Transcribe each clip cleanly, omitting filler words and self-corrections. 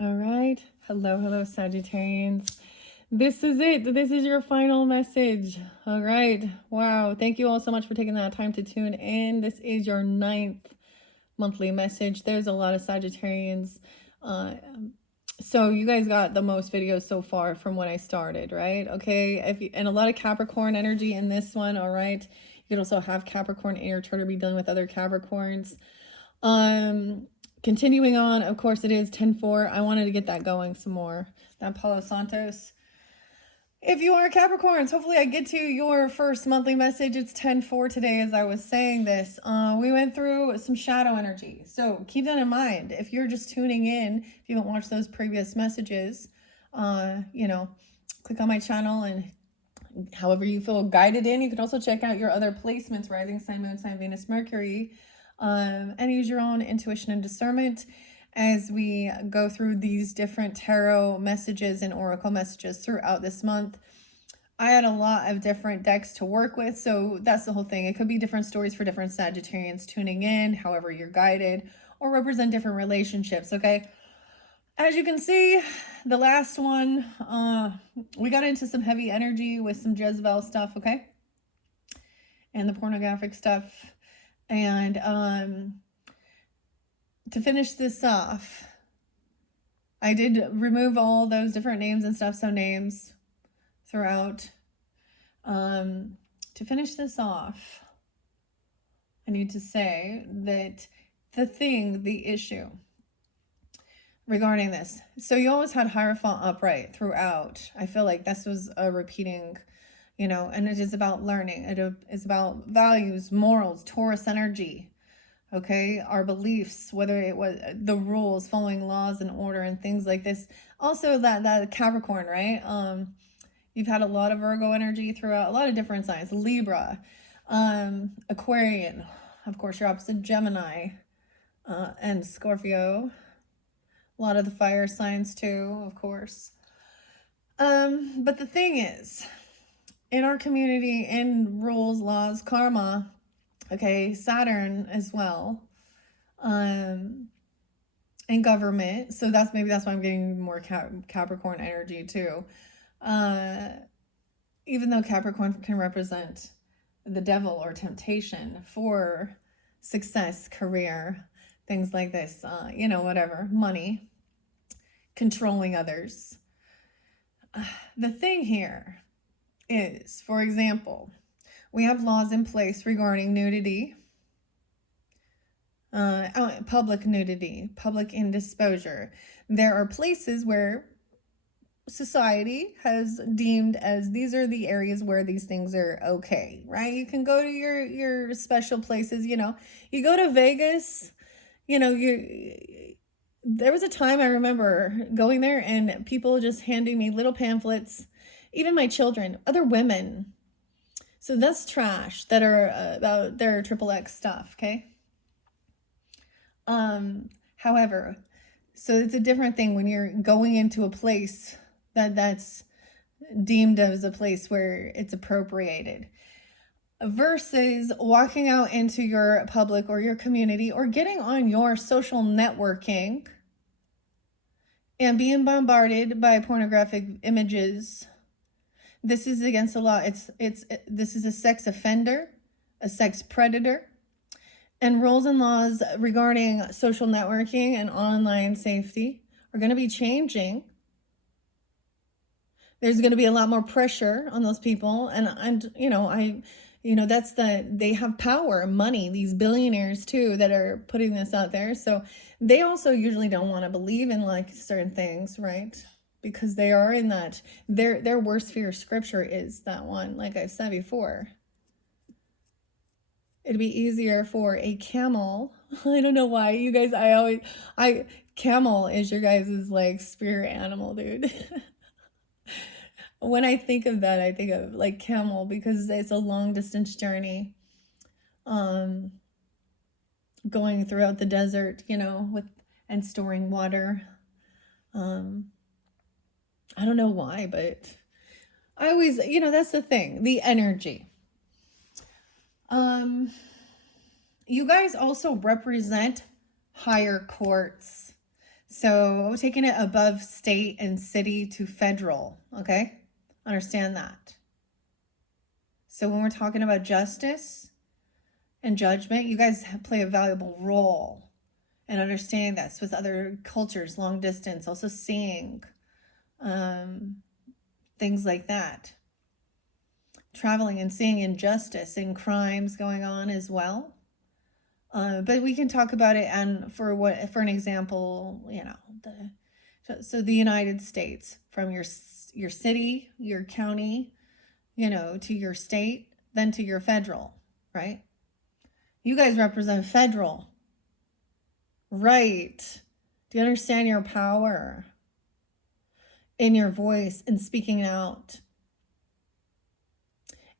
All right. Hello, Sagittarians. This is it. This is your final message. All right. Wow. Thank you all so much for taking that time to tune in. This is your 9th monthly message. There's a lot of Sagittarians. So you guys got the most videos so far from when I started, right? Okay. And a lot of Capricorn energy in this one. All right. You could also have Capricorn in your chart or be dealing with other Capricorns. Continuing on, of course, it is 10-4. I wanted to get that going some more. That Palo Santos. If you are Capricorns, hopefully I get to your first monthly message. It's 10-4 today as I was saying this. We went through some shadow energy. So keep that in mind. If you're just tuning in, if you haven't watched those previous messages, click on my channel and however you feel guided in. You can also check out your other placements, rising sign, moon sign, Venus, Mercury. And use your own intuition and discernment as we go through these different tarot messages and oracle messages throughout this month. I had a lot of different decks to work with, so that's the whole thing. It could be different stories for different Sagittarians tuning in, however you're guided, or represent different relationships, okay? As you can see, the last one, we got into some heavy energy with some Jezebel stuff, okay? And the pornographic stuff. And to finish this off, I did remove all those different names and stuff, so names throughout. To finish this off, I need to say that the issue regarding this. So you always had Hierophant upright throughout. I feel like this was a repeating, and it is about learning. It is about values, morals, Taurus energy, okay? Our beliefs, whether it was the rules, following laws and order and things like this. Also that Capricorn, right? You've had a lot of Virgo energy throughout, a lot of different signs. Libra, Aquarian, of course, your opposite Gemini, and Scorpio. A lot of the fire signs too, of course. But the thing is, in our community, in rules, laws, karma, okay, Saturn as well, and government. So maybe that's why I'm getting more Capricorn energy too. Even though Capricorn can represent the devil or temptation for success, career, things like this, whatever, money, controlling others. The thing here is, for example, we have laws in place regarding nudity, public nudity, public indisposure. There are places where society has deemed as these are the areas where these things are okay, right? You can go to your special places, you go to Vegas, there was a time I remember going there and people just handing me little pamphlets, even my children, other women. So that's trash that are about their XXX stuff, okay? However, so it's a different thing when you're going into a place that's deemed as a place where it's appropriated versus walking out into your public or your community or getting on your social networking and being bombarded by pornographic images. This is against the law. This is a sex offender, a sex predator, and rules and laws regarding social networking and online safety are going to be changing. There's going to be a lot more pressure on those people, and they have power, money, these billionaires too that are putting this out there. So they also usually don't want to believe in like certain things, right? Because they are in that, their worst fear scripture is that one, like I've said before. It'd be easier for a camel. I don't know why, you guys, camel is your guys' like spirit animal, dude. When I think of that, I think of like camel because it's a long distance journey. Going throughout the desert, and storing water. I don't know why, but I always, that's the thing, the energy. You guys also represent higher courts. So taking it above state and city to federal, okay? Understand that. So when we're talking about justice and judgment, you guys play a valuable role in understanding this with other cultures, long distance, also seeing things like that. Traveling and seeing injustice and crimes going on as well. But we can talk about it, and for an example, you know, so the United States, from your city, your county, you know, to your state, then to your federal, right? You guys represent federal, right? Do you understand your power in your voice and speaking out?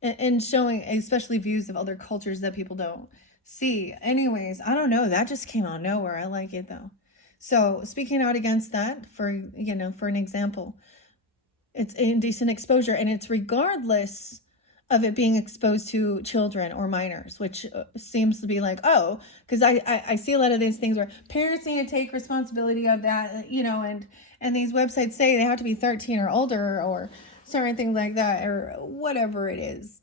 And showing especially views of other cultures that people don't see. Anyways, I don't know. That just came out of nowhere. I like it though. So speaking out against that, for an example, it's indecent exposure, and it's regardless of it being exposed to children or minors, which seems to be like, oh, because I see a lot of these things where parents need to take responsibility of that, you know, and these websites say they have to be 13 or older, or certain things like that, or whatever it is.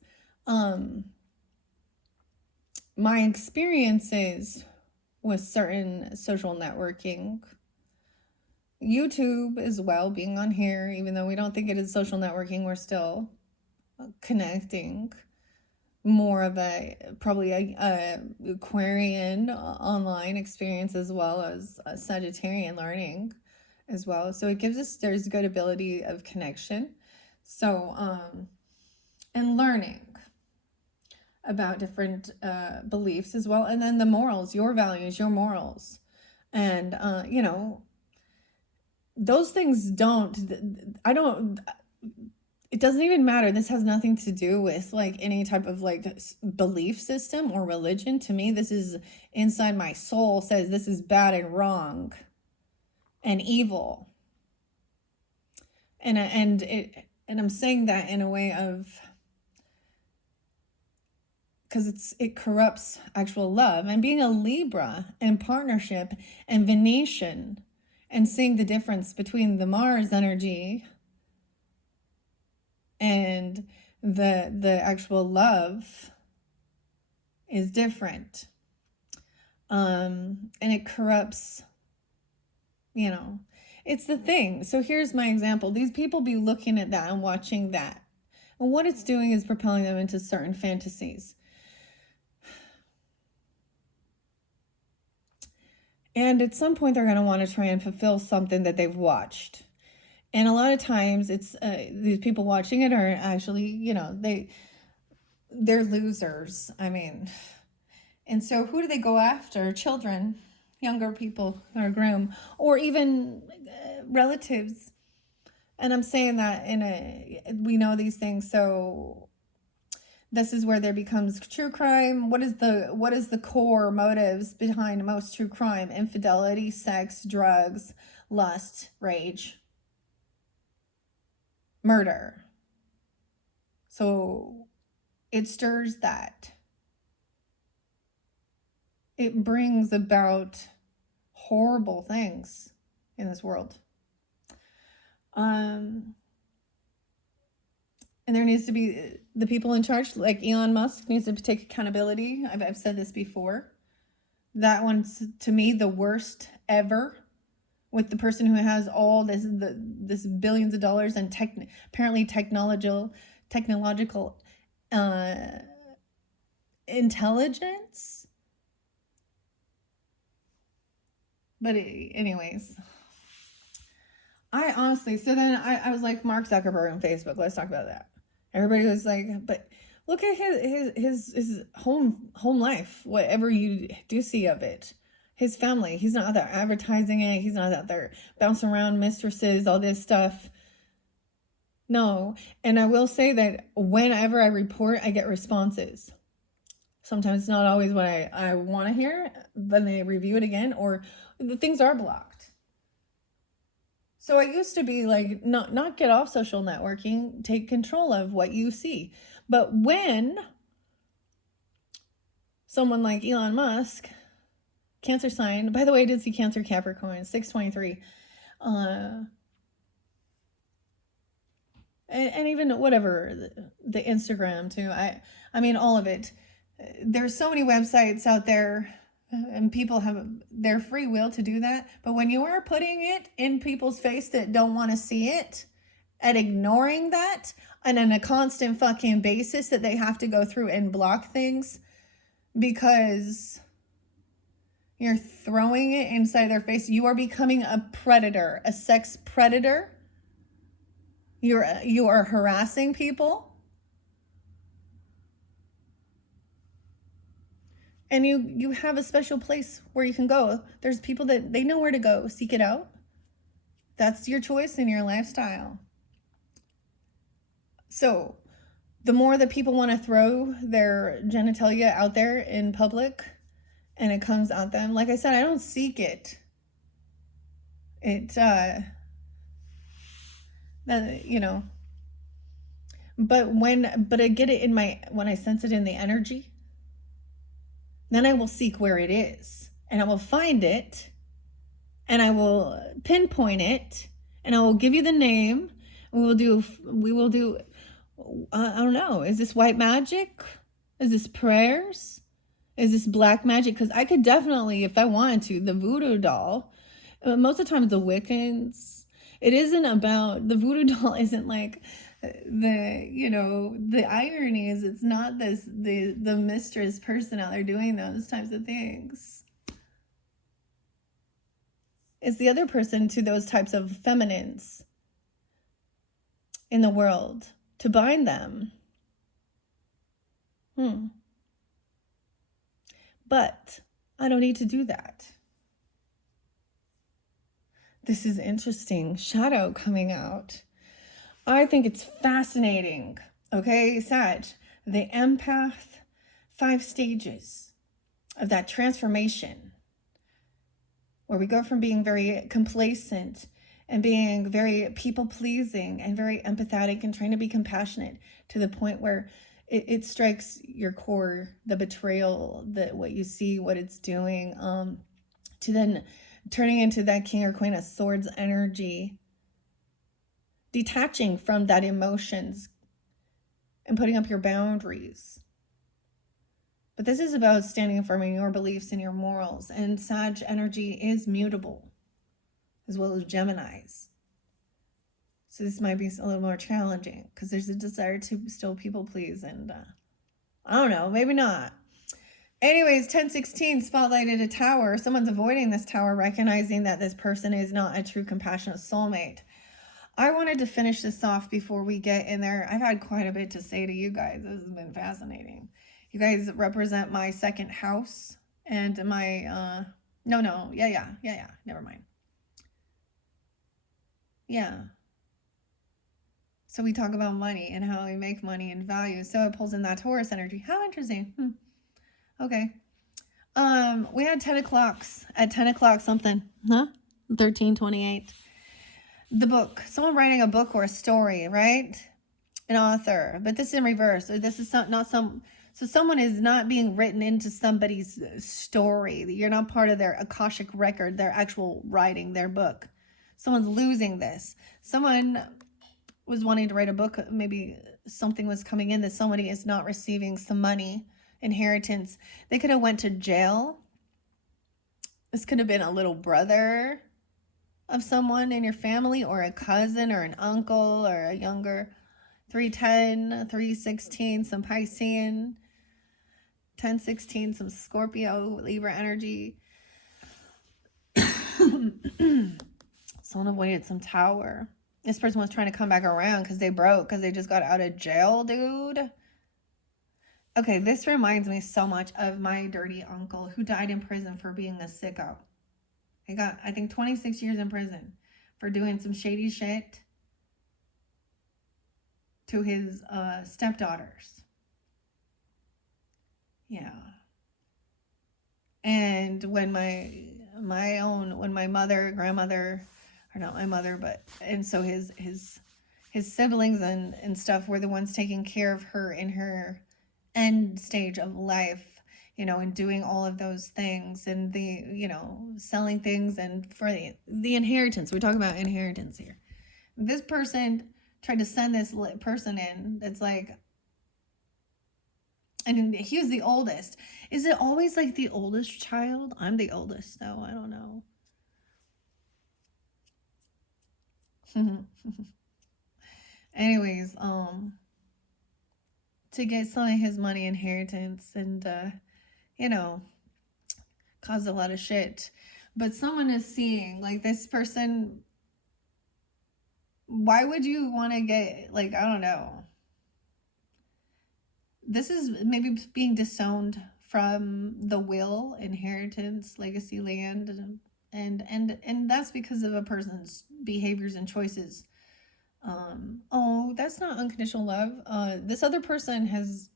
My experiences with certain social networking, YouTube as well, being on here, even though we don't think it is social networking, we're still connecting. More of probably a Aquarian online experience, as well as a Sagittarian learning as well. So it gives us, there's good ability of connection. So, and learning about different beliefs as well. And then the morals, your values, your morals. And, you know, those things it doesn't even matter. This has nothing to do with like any type of like belief system or religion. To me, this is inside my soul, says this is bad and wrong and evil. And I'm saying that in a way of, because it corrupts actual love. And being a Libra and partnership and Venetian, and seeing the difference between the Mars energy and the actual love is different. And it corrupts, you know, it's the thing. So here's my example. These people be looking at that and watching that. And what it's doing is propelling them into certain fantasies. And at some point, they're going to want to try and fulfill something that they've watched. And a lot of times, it's these people watching it are actually, you know, they're losers. I mean, and so who do they go after? Children, younger people or groom, or even relatives. And I'm saying that we know these things, so this is where there becomes true crime. What is the core motives behind most true crime? Infidelity, sex, drugs, lust, rage, murder. So it stirs that. It brings about horrible things in this world. And there needs to be the people in charge, like Elon Musk needs to take accountability. I've said this before. That one's, to me, the worst ever, with the person who has all this billions of dollars and apparently technological intelligence. But anyways, I honestly, so then I was like, Mark Zuckerberg on Facebook, let's talk about that. Everybody was like, but look at his home life, whatever you do see of it. His family, he's not out there advertising it. He's not out there bouncing around mistresses, all this stuff. No. And I will say that whenever I report, I get responses. Sometimes it's not always what I want to hear, then they review it again, or the things are blocked. So I used to be like, not get off social networking, take control of what you see. But when someone like Elon Musk Cancer sign. By the way, I did see Cancer Capricorn, 623. And even whatever, the Instagram too. I mean, all of it. There's so many websites out there, and people have their free will to do that. But when you are putting it in people's face that don't want to see it, and ignoring that, and on a constant fucking basis that they have to go through and block things because you're throwing it inside their face, you are becoming a predator, a sex predator. You are harassing people. And you have a special place where you can go. There's people that they know where to go. Seek it out. That's your choice in your lifestyle. So the more that people want to throw their genitalia out there in public and it comes at them, like I said, I don't seek it. You know, but I get it when I sense it in the energy, then I will seek where it is, and I will find it, and I will pinpoint it, and I will give you the name. We will do, I don't know, is this white magic? Is this prayers? Is this black magic? Because I could definitely, if I wanted to, the voodoo doll, most of the time the Wiccans, it isn't about, the voodoo doll isn't like the irony is it's not the mistress person out there doing those types of things. It's the other person to those types of feminines in the world to bind them. But I don't need to do that. This is interesting. Shadow coming out. I think it's fascinating. Okay, Sag, the empath, 5 stages of that transformation where we go from being very complacent and being very people-pleasing and very empathetic and trying to be compassionate to the point where it strikes your core, the betrayal, what you see, what it's doing, to then turning into that King or Queen of Swords energy, detaching from that emotions and putting up your boundaries. But this is about standing firm in your beliefs and your morals. And Sag energy is mutable, as well as Gemini's. So this might be a little more challenging because there's a desire to still people please. And I don't know, maybe not. Anyways, 1016 spotlighted a tower. Someone's avoiding this tower, recognizing that this person is not a true compassionate soulmate. I wanted to finish this off before we get in there. I've had quite a bit to say to you guys. This has been fascinating. You guys represent my second house and my, never mind. Yeah. So we talk about money and how we make money and value. So it pulls in that Taurus energy. How interesting. Okay. We had 10 o'clocks at 10 o'clock something. 1328. The book. Someone writing a book or a story, right? An author. But this is in reverse. This is so someone is not being written into somebody's story. You're not part of their Akashic record, their actual writing, their book. Someone's losing this. Someone was wanting to write a book. Maybe something was coming in that somebody is not receiving some money, inheritance. They could have went to jail. This could have been a little brother of someone in your family, or a cousin, or an uncle, or a younger. 310, 316, some Piscean. 1016, some Scorpio, Libra energy. Someone avoided some tower. This person was trying to come back around because they broke, because they just got out of jail, dude. Okay, this reminds me so much of my dirty uncle who died in prison for being a sicko. He got, I think, 26 years in prison for doing some shady shit to his stepdaughters. Yeah. And when my mother, grandmother, or not my mother, but, and so his siblings and stuff were the ones taking care of her in her end stage of life. you know, and doing all of those things and the, you know, selling things and for the inheritance. We're talking about inheritance here. This person tried to send this person in that's like, and he was the oldest. Is it always like the oldest child? I'm the oldest, though. I don't know. Anyways, to get some of his money inheritance and, you know, caused a lot of shit. But someone is seeing, like, this person, why would you want to get, like, I don't know. This is maybe being disowned from the will, inheritance, legacy land, and that's because of a person's behaviors and choices. Oh, that's not unconditional love. This other person has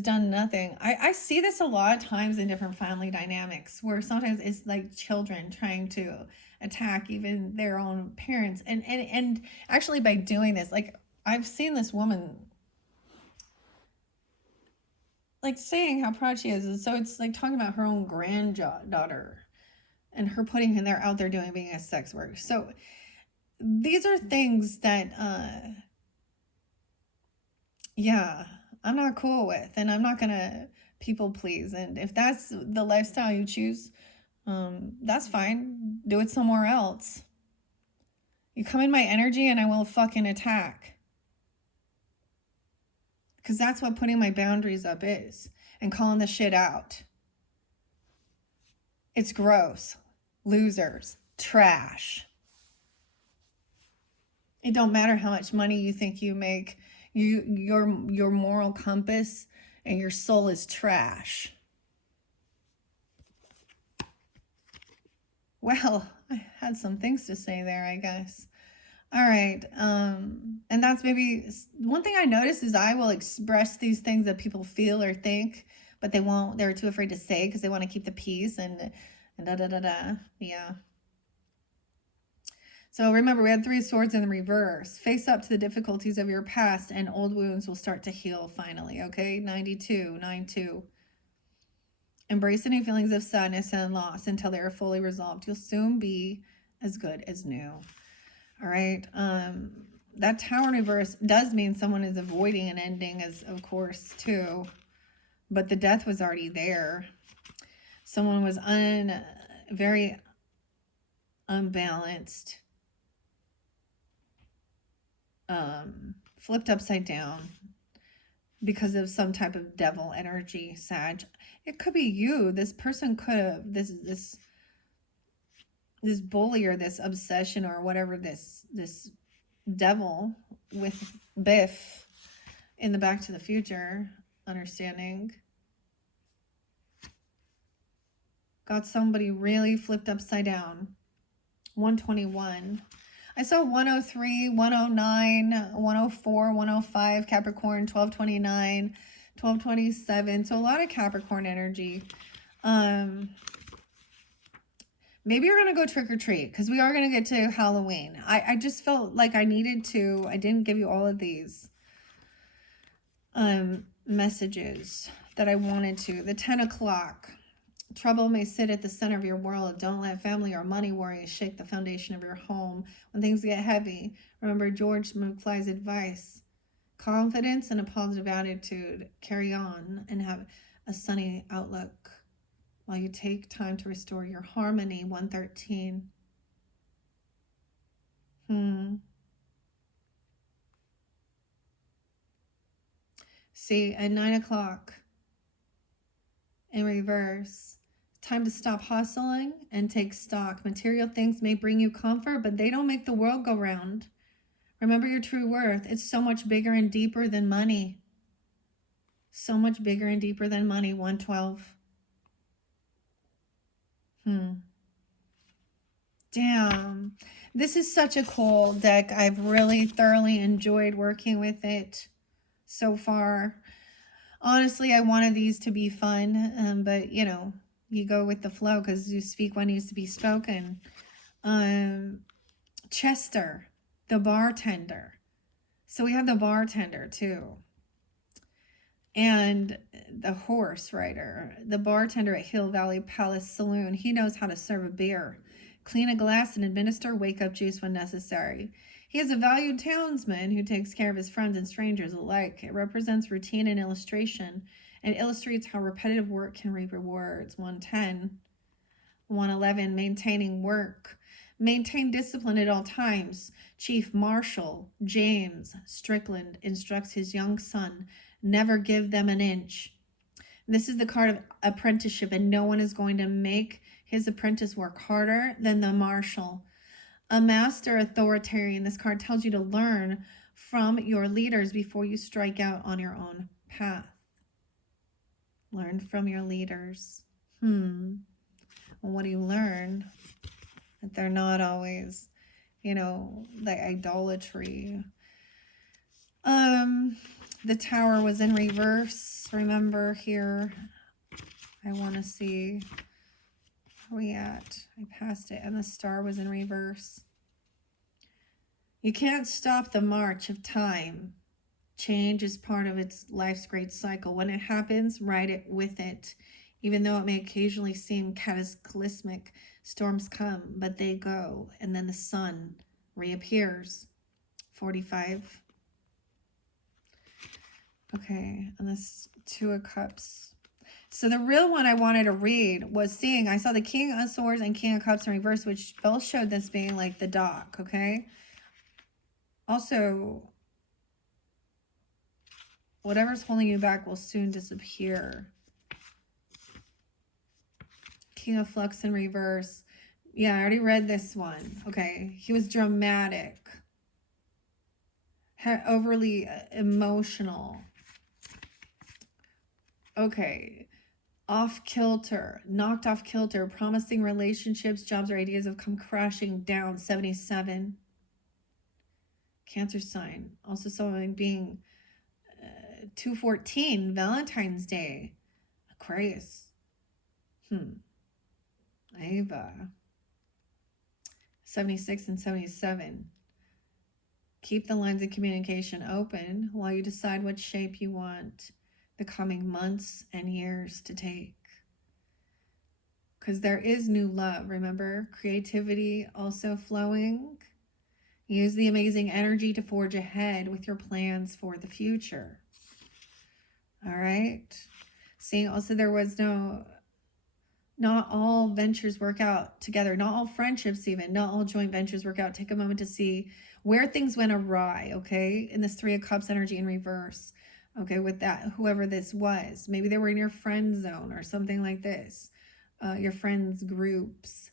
done nothing. I see this a lot of times in different family dynamics where sometimes it's like children trying to attack even their own parents. And actually by doing this, like I've seen this woman like saying how proud she is. And so it's like talking about her own granddaughter and her putting him there out there doing being a sex worker. So these are things that yeah, I'm not cool with, and I'm not gonna people please. And if that's the lifestyle you choose, that's fine. Do it somewhere else. You come in my energy and I will fucking attack. Because that's what putting my boundaries up is. And calling the shit out. It's gross. Losers. Trash. It don't matter how much money you think you make. Your moral compass and your soul is trash. Well, I had some things to say there, I guess. All right. And that's maybe one thing I noticed is I will express these things that people feel or think, but they won't, they're too afraid to say because they want to keep the peace and da da da da. Yeah. So remember, we had 3 swords in the reverse. Face up to the difficulties of your past and old wounds will start to heal finally. Okay. 92, 9-2. Embrace any feelings of sadness and loss until they are fully resolved. You'll soon be as good as new. All right. That Tower in reverse does mean someone is avoiding an ending, as of course, too. But the death was already there. Someone was very unbalanced. Flipped upside down because of some type of devil energy, Sag. It could be you. This person could have, this bully or this obsession or whatever, this devil with Biff in the Back to the Future understanding got somebody really flipped upside down. 121. I saw 103, 109, 104, 105 Capricorn, 1229, 1227. So a lot of Capricorn energy. Maybe we're going to go trick or treat because we are going to get to Halloween. I just felt like I needed to. I didn't give you all of these messages that I wanted to. The 10 o'clock. Trouble may sit at the center of your world. Don't let family or money worries shake the foundation of your home. When things get heavy, remember George McFly's advice. Confidence and a positive attitude. Carry on and have a sunny outlook while you take time to restore your harmony. 113. See, at 9 o'clock in reverse, time to stop hustling and take stock. Material things may bring you comfort, but they don't make the world go round. Remember your true worth. It's so much bigger and deeper than money. So much bigger and deeper than money. 112. Damn. This is such a cool deck. I've really thoroughly enjoyed working with it so far. Honestly, I wanted these to be fun, but you know, you go with the flow because you speak what needs to be spoken. Chester, the bartender. So we have the bartender too. And the horse rider, the bartender at Hill Valley Palace Saloon, he knows how to serve a beer, clean a glass, and administer wake-up juice when necessary. He is a valued townsman who takes care of his friends and strangers alike. It represents routine and illustration and illustrates how repetitive work can reap rewards. 110. 111, maintaining work. Maintain discipline at all times. Chief Marshal James Strickland instructs his young son, never give them an inch. This is the card of apprenticeship, and no one is going to make his apprentice work harder than the marshal. A master authoritarian, this card tells you to learn from your leaders before you strike out on your own path. Learn from your leaders. Well, what do you learn? That they're not always, like idolatry. The tower was in reverse. Remember here, I want to see where we at. I passed it, and the star was in reverse. You can't stop the march of time. Change is part of its life's great cycle. When it happens, ride it with it. Even though it may occasionally seem cataclysmic, storms come, but they go, and then the sun reappears. 45. Okay, and this Two of Cups. So the real one I wanted to read was I saw the King of Swords and King of Cups in reverse, which both showed this being like the dock, okay? Also, whatever's holding you back will soon disappear. King of Flux in reverse. Yeah, I already read this one. Okay, he was dramatic. Overly emotional. Okay, off kilter, knocked off kilter, promising relationships, jobs, or ideas have come crashing down. 77. Cancer sign. Also someone being 214, Valentine's Day. Aquarius. Ava. 76 and 77. Keep the lines of communication open while you decide what shape you want the coming months and years to take. Because there is new love, remember? Creativity also flowing. Use the amazing energy to forge ahead with your plans for the future. All right. Seeing also there was not all ventures work out together. Not all friendships even. Not all joint ventures work out. Take a moment to see where things went awry, okay? In this Three of Cups energy in reverse. Okay, with that, whoever this was. Maybe they were in your friend zone or something like this. Your friends' groups.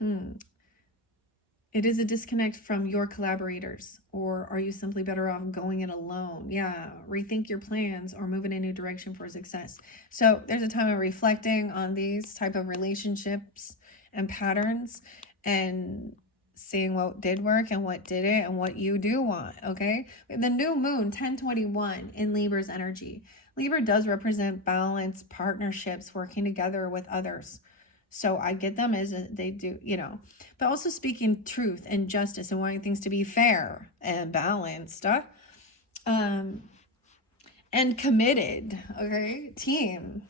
It is a disconnect from your collaborators, or are you simply better off going it alone? Yeah, rethink your plans or move in a new direction for success. So there's a time of reflecting on these type of relationships and patterns and seeing what did work and what didn't and what you do want, okay? The new moon, 1021 in Libra's energy. Libra does represent balance, partnerships, working together with others. So I get them as they do, but also speaking truth and justice and wanting things to be fair and balanced, and committed, okay? Team.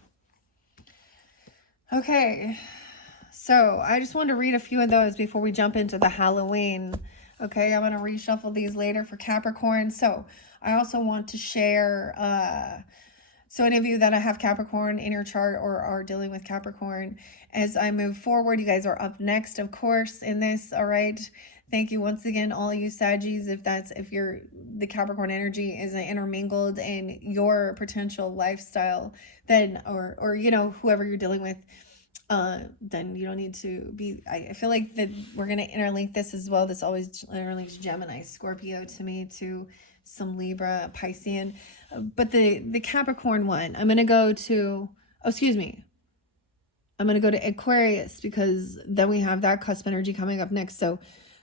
Okay, so I just wanted to read a few of those before we jump into the Halloween. Okay, I'm going to reshuffle these later for Capricorn. So I also want to share, so any of you that have Capricorn in your chart or are dealing with Capricorn, as I move forward, you guys are up next, of course, in this, all right? Thank you once again, all you Saggies, if the Capricorn energy is intermingled in your potential lifestyle, then, or whoever you're dealing with, then you don't need to be, I feel like that we're going to interlink this as well. This always interlinks Gemini, Scorpio to me, to some Libra, Piscean. But the Capricorn one, I'm going to go to, I'm going to go to Aquarius, because then we have that cusp energy coming up next. So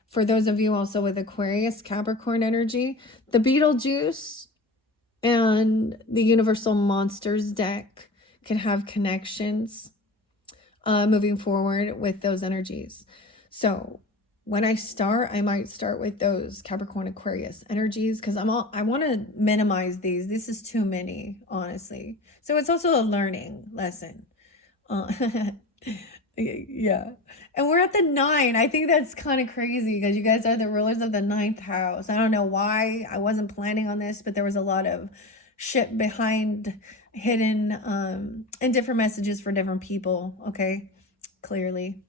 for those of you also with Aquarius, Capricorn energy, the Beetlejuice and the Universal Monsters deck can have connections moving forward with those energies. So when I start, I might start with those Capricorn Aquarius energies because I want to minimize these. This is too many, honestly. So it's also a learning lesson. Uh, yeah. And we're at the 9. I think that's kind of crazy because you guys are the rulers of the 9th house. I don't know why. I wasn't planning on this, but there was a lot of shit behind hidden and different messages for different people. Okay. Clearly.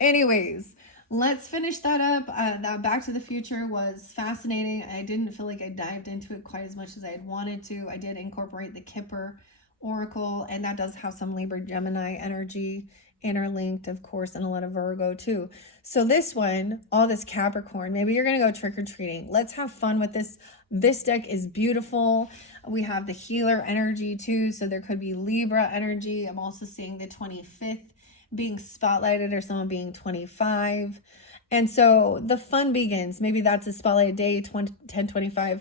Anyways, let's finish that up. That Back to the Future was fascinating. I didn't feel like I dived into it quite as much as I had wanted to. I did incorporate the Kipper Oracle, and that does have some Libra Gemini energy interlinked, of course, and a lot of Virgo too. So this one, all this Capricorn, maybe you're going to go trick-or-treating. Let's have fun with this. This deck is beautiful. We have the healer energy too, so there could be Libra energy. I'm also seeing the 25th being spotlighted or someone being 25. And so the fun begins. Maybe that's a spotlight day, 10/25.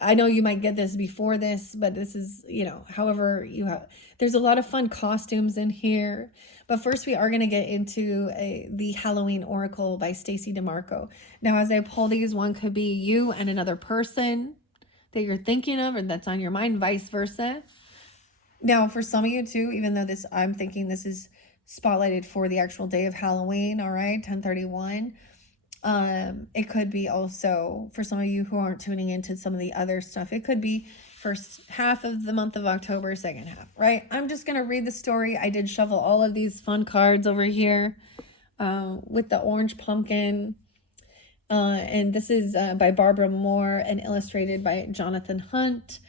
I know you might get this before this, but this is, however you have. There's a lot of fun costumes in here. But first we are going to get into the Halloween Oracle by Stacey DeMarco. Now, as I pull these, one could be you and another person that you're thinking of or that's on your mind, vice versa. Now, for some of you too, even though I'm thinking this is spotlighted for the actual day of Halloween, all right, 10/31. It could be also for some of you who aren't tuning into some of the other stuff. It could be first half of the month of October, second half, right? I'm just gonna read the story. I did shuffle all of these fun cards over here with the orange pumpkin. And this is by Barbara Moore and illustrated by Jonathan Hunt.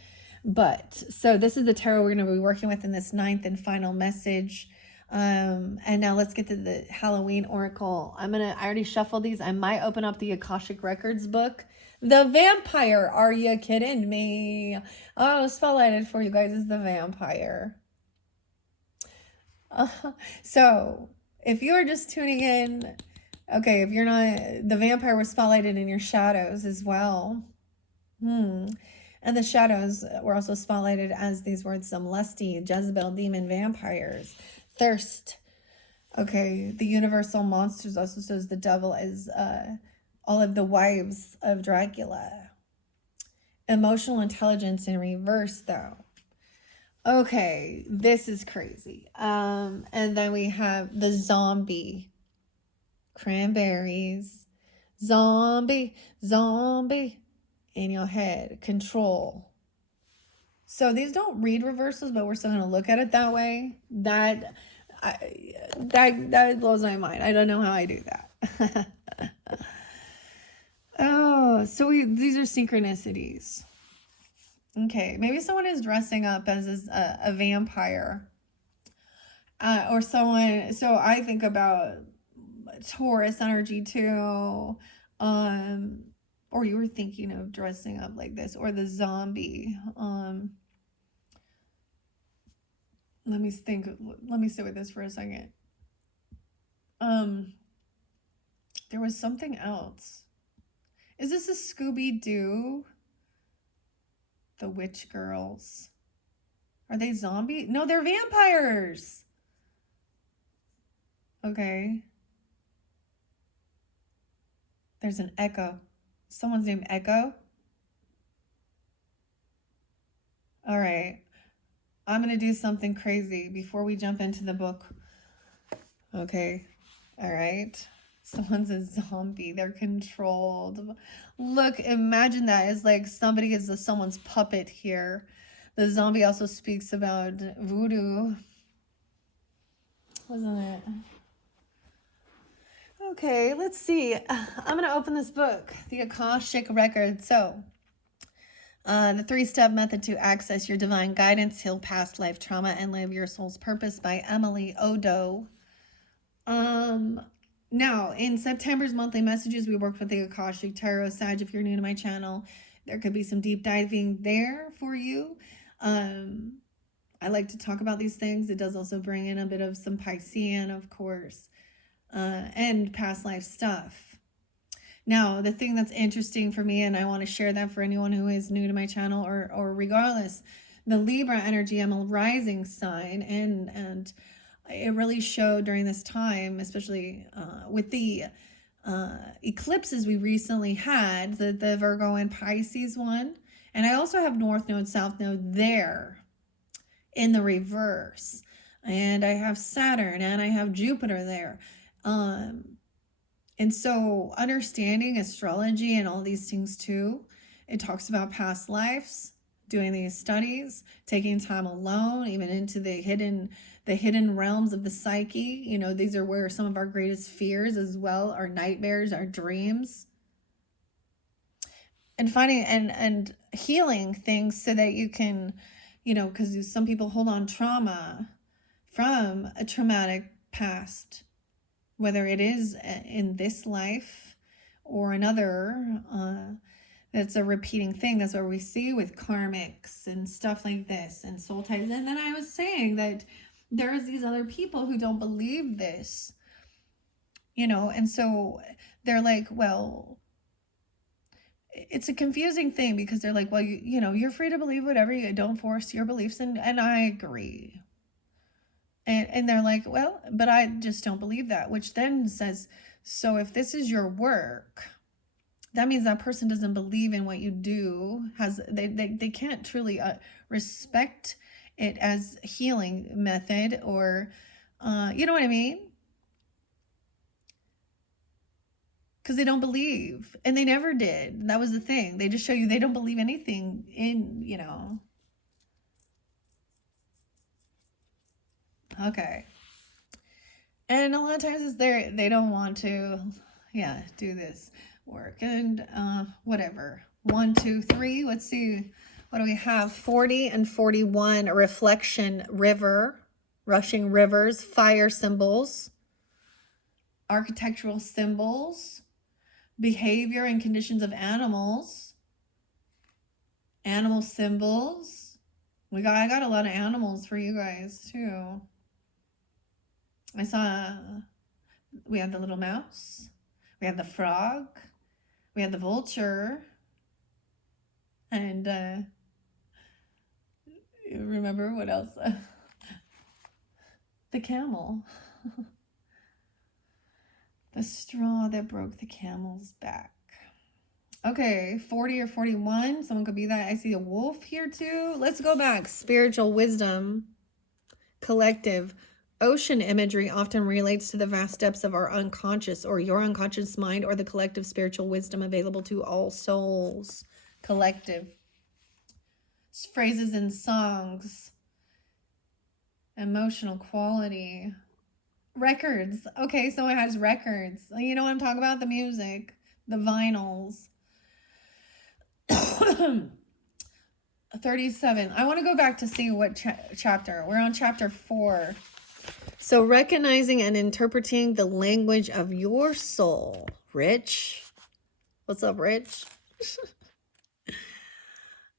So this is the tarot we're going to be working with in this 9th and final message. And now let's get to the Halloween Oracle. I already shuffled these. I might open up the Akashic Records book. The Vampire. Are you kidding me? Oh, spotlighted for you guys is the Vampire. So if you are just tuning in, okay, if you're not, the Vampire was spotlighted in your shadows as well. And the shadows were also spotlighted as these words, some lusty, Jezebel, demon, vampires, thirst. Okay, the universal monsters also shows the devil as all of the wives of Dracula. Emotional intelligence in reverse, though. Okay, this is crazy. And then we have the zombie. Cranberries. Zombie in your head. Control. So these don't read reversals, but we're still going to look at it that way. That blows my mind. I don't know how I do that. Oh, so these are synchronicities. Okay, maybe someone is dressing up as a vampire. Or someone, so I think about Taurus energy too. Or you were thinking of dressing up like this, or the zombie. Let me think. Let me sit with this for a second. There was something else. Is this a Scooby-Doo? The Witch Girls. Are they zombie? No, they're vampires. Okay. There's an Echo. Someone's named Echo. All right. I'm going to do something crazy before we jump into the book. Okay. All right. Someone's a zombie. They're controlled. Look, imagine that. It's like somebody is someone's puppet here. The zombie also speaks about voodoo. Wasn't it? Okay, let's see. I'm going to open this book, the Akashic Records. So, the 3-step method to access your divine guidance, heal past life trauma, and live your soul's purpose by Emily Odo. Now, in September's monthly messages, we worked with the Akashic Tarot. Sag, if you're new to my channel, there could be some deep diving there for you. I like to talk about these things. It does also bring in a bit of some Piscean, of course, and past life stuff. Now, the thing that's interesting for me, and I want to share that for anyone who is new to my channel or regardless, the Libra energy, I'm a rising sign, and it really showed during this time, especially with the eclipses we recently had, the Virgo and Pisces one. And I also have North Node, South Node there in the reverse. And I have Saturn and I have Jupiter there. And so understanding astrology and all these things too, it talks about past lives, doing these studies, taking time alone, even into the hidden realms of the psyche. You know, these are where some of our greatest fears as well, our nightmares, our dreams. And finding and healing things so that you can, you know, because some people hold on trauma from a traumatic past, whether it is in this life or another. That's a repeating thing. That's what we see with karmics and stuff like this and soul ties. And then I was saying that there's these other people who don't believe this, you know, and so they're like, well, it's a confusing thing because they're like, well, you know, you're free to believe whatever, you don't force your beliefs. And I agree. And they're like, well, but I just don't believe that, which then says, so if this is your work, that means that person doesn't believe in what you do, they can't truly respect it as healing method, or you know what I mean? Because they don't believe, and they never did. That was the thing. They just show you they don't believe anything in, you know. Okay. And a lot of times it's they don't want to, yeah, do this work. And whatever. 1, 2, 3. Let's see. What do we have? 40 and 41. A reflection river, rushing rivers, fire symbols, architectural symbols, behavior and conditions of animals, animal symbols. I got a lot of animals for you guys too. I saw, we had the little mouse, we had the frog, we had the vulture, and remember what else? The camel. The straw that broke the camel's back. Okay, 40 or 41. Someone could be that. I see a wolf here too. Let's go back. Spiritual wisdom. Collective. Ocean imagery often relates to the vast depths of our unconscious or your unconscious mind or the collective spiritual wisdom available to all souls. Collective. Phrases and songs. Emotional quality. Records. Okay, so it has records. You know what I'm talking about? The music, the vinyls. 37. I want to go back to see what chapter. We're on chapter 4. So recognizing and interpreting the language of your soul. Rich. What's up, Rich?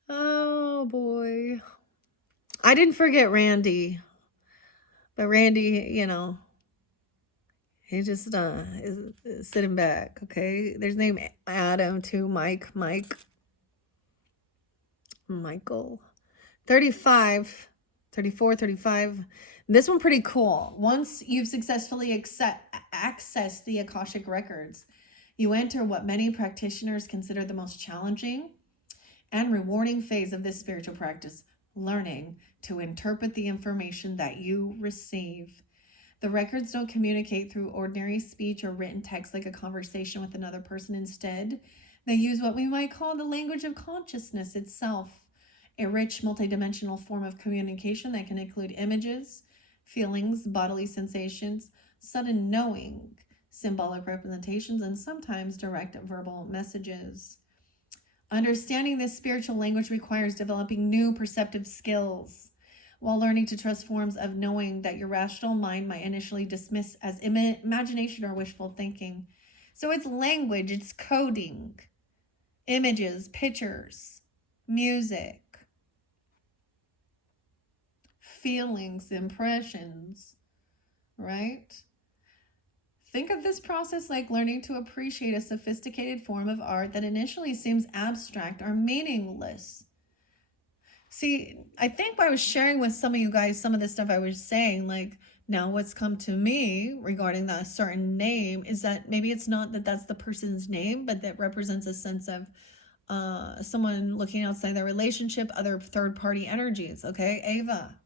Oh, boy. I didn't forget Randy. But Randy, you know, he just is sitting back, okay? There's name Adam too, Michael. 35, 34, 35. This one pretty cool. Once you've successfully accessed the Akashic records, you enter what many practitioners consider the most challenging and rewarding phase of this spiritual practice, learning to interpret the information that you receive. The records don't communicate through ordinary speech or written text like a conversation with another person. Instead, they use what we might call the language of consciousness itself, a rich multidimensional form of communication that can include images, feelings, bodily sensations, sudden knowing, symbolic representations, and sometimes direct verbal messages. Understanding this spiritual language requires developing new perceptive skills, while learning to trust forms of knowing that your rational mind might initially dismiss as imagination or wishful thinking. So it's language, it's coding, images, pictures, music, feelings, impressions, right? Think of this process like learning to appreciate a sophisticated form of art that initially seems abstract or meaningless. See, I think I was sharing with some of you guys some of the stuff I was saying, like Now, what's come to me regarding that certain name is that maybe it's not that that's the person's name, but that represents a sense of someone looking outside their relationship, other third party energies. Okay, Ava.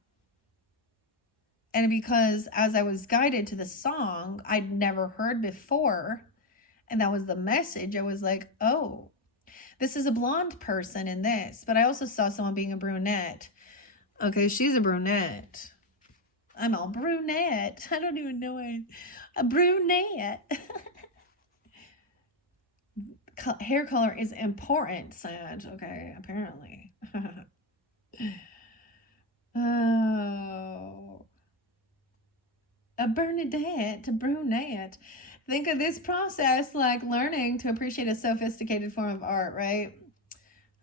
And because as I was guided to the song, I'd never heard before, and that was the message, I was like, oh, this is a blonde person in this. But I also saw someone being a brunette. Okay, she's a brunette. I'm all brunette. I don't even know it. A brunette. Hair color is important, Sag. Okay, apparently. Oh. A Bernadette, a brunette. Think of this process like learning to appreciate a sophisticated form of art, right?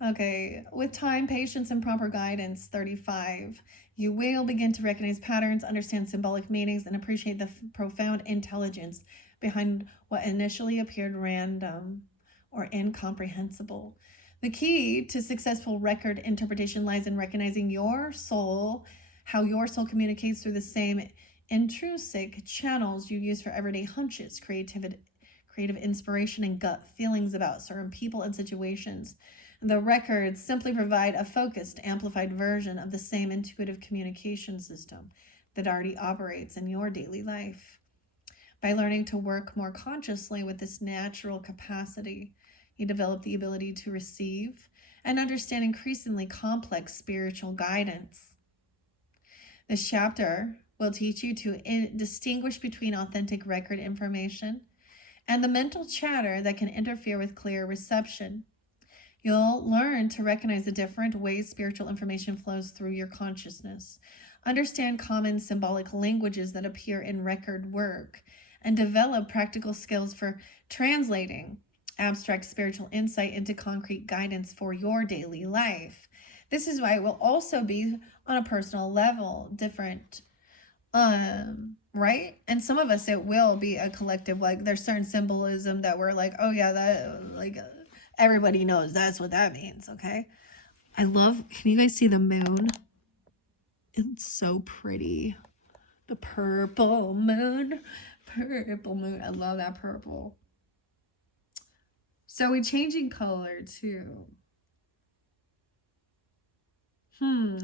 Okay, with time, patience, and proper guidance, 35, you will begin to recognize patterns, understand symbolic meanings, and appreciate the profound intelligence behind what initially appeared random or incomprehensible. The key to successful record interpretation lies in recognizing your soul, how your soul communicates through the same intrinsic channels you use for everyday hunches, creative inspiration, and gut feelings about certain people and situations. The records simply provide a focused, amplified version of the same intuitive communication system that already operates in your daily life. By learning to work more consciously with this natural capacity, you develop the ability to receive and understand increasingly complex spiritual guidance. This chapter will teach you to distinguish between authentic record information and the mental chatter that can interfere with clear reception. You'll learn to recognize the different ways spiritual information flows through your consciousness, understand common symbolic languages that appear in record work, and develop practical skills for translating abstract spiritual insight into concrete guidance for your daily life. This is why it will also be on a personal level different, right? And some of us, it will be a collective, like there's certain symbolism that we're like, oh yeah, that like everybody knows that's what that means. Okay, I love, can you guys see the moon? It's so pretty. The purple moon. I love that purple. So we're changing color too.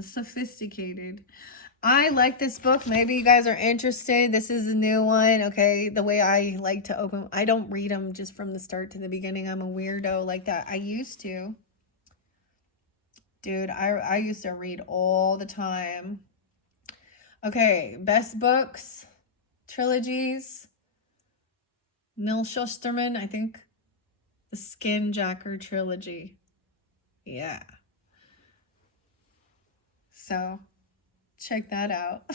Sophisticated. I like this book. Maybe you guys are interested. This is a new one. Okay, the way I like to open, I don't read them just from the start to the beginning. I'm a weirdo like that. I used to. Dude, I used to read all the time. Okay, best books, trilogies. Neil Shusterman, I think. The Skinjacker trilogy. Yeah. So, check that out.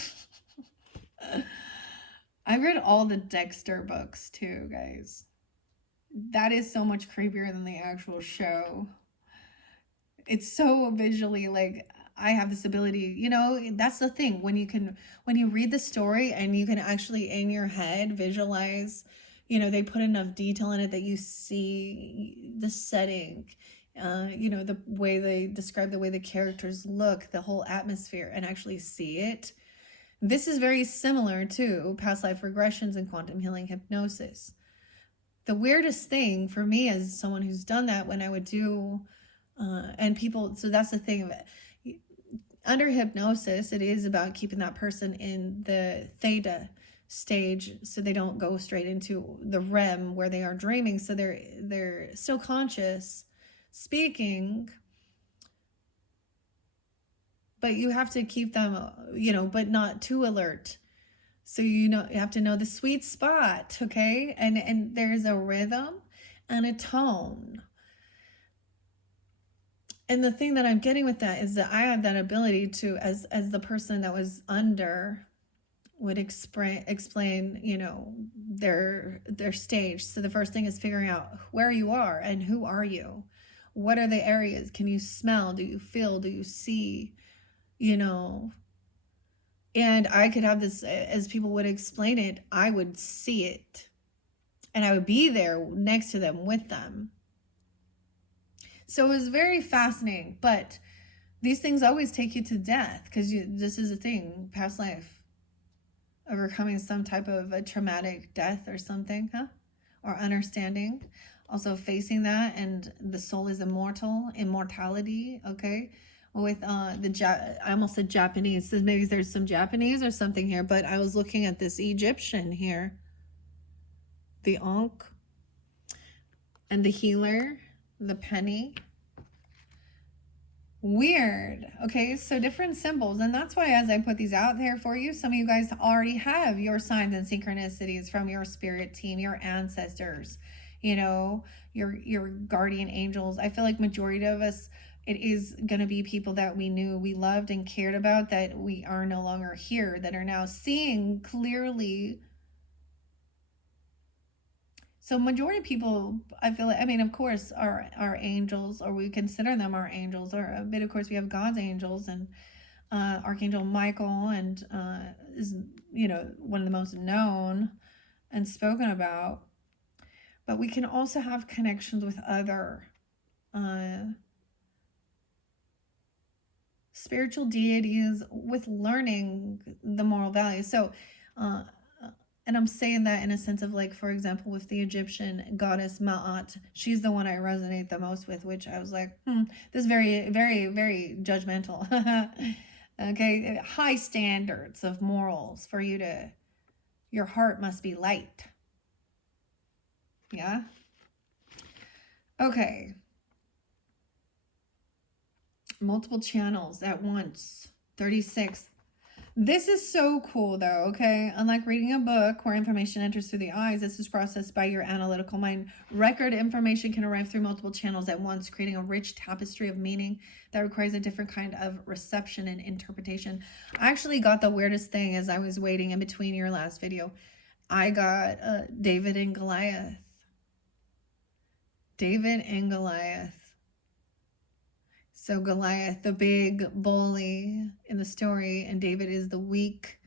I read all the Dexter books too, guys. That is so much creepier than the actual show. It's so visually like I have this ability, you know, that's the thing when you read the story and you can actually in your head visualize, you know, they put enough detail in it that you see the setting, you know, the way they describe the way the characters look, the whole atmosphere, and actually see it. This is very similar to past life regressions and quantum healing hypnosis. The weirdest thing for me as someone who's done that when I would do, and people, so that's the thing of it. Under hypnosis, it is about keeping that person in the theta stage so they don't go straight into the REM where they are dreaming. So they're still conscious, speaking, but you have to keep them, you know, but not too alert. So you know, you have to know the sweet spot, okay? And there's a rhythm and a tone. And the thing that I'm getting with that is that I have that ability to, as the person that was under would explain, you know, their stage. So the first thing is figuring out where you are and who are you? What are the areas? Can you smell? Do you feel? Do you see? You know, and I could have this, as people would explain it, I would see it and I would be there next to them with them. So it was very fascinating, but these things always take you to death because this is a thing, past life. overcoming some type of a traumatic death or something, huh? Or understanding. Also facing that, and the soul is immortality, okay? With I almost said Japanese, so maybe there's some Japanese or something here, but I was looking at this Egyptian here. The Ankh and the healer, the penny. Weird. Okay, so different symbols. And that's why, as I put these out there for you, some of you guys already have your signs and synchronicities from your spirit team, your ancestors, you know, your guardian angels. I feel like majority of us, it is going to be people that we knew, we loved and cared about, that we are no longer here, that are now seeing clearly. So majority of people, I feel like, I mean, of course, are angels, or we consider them our angels, or but of course we have God's angels, and Archangel Michael, and is, you know, one of the most known and spoken about. But we can also have connections with other spiritual deities with learning the moral values. So and I'm saying that in a sense of, like, for example, with the Egyptian goddess Ma'at, she's the one I resonate the most with, which I was like, this is very, very, very judgmental. Okay, high standards of morals for you to, your heart must be light. Yeah? Okay. Multiple channels at once. 36. This is so cool though, okay? Unlike reading a book where information enters through the eyes, this is processed by your analytical mind. Record information can arrive through multiple channels at once, creating a rich tapestry of meaning that requires a different kind of reception and interpretation. I actually got the weirdest thing as I was waiting in between your last video. I got David and Goliath. David and Goliath. So Goliath, the big bully in the story, and David is the weak,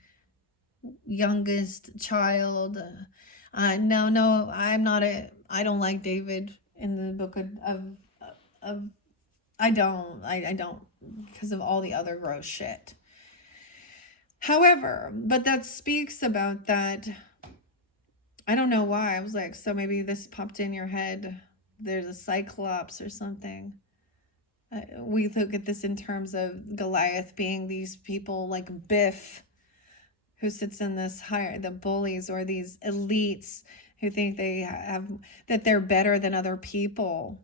youngest child. No, I don't like David in the book of I don't, because of all the other gross shit. However, but that speaks about that. I don't know why. I was like, so maybe this popped in your head. There's a Cyclops or something. We look at this in terms of Goliath being these people like Biff, who sits in this the bullies, or these elites who think they have, that they're better than other people.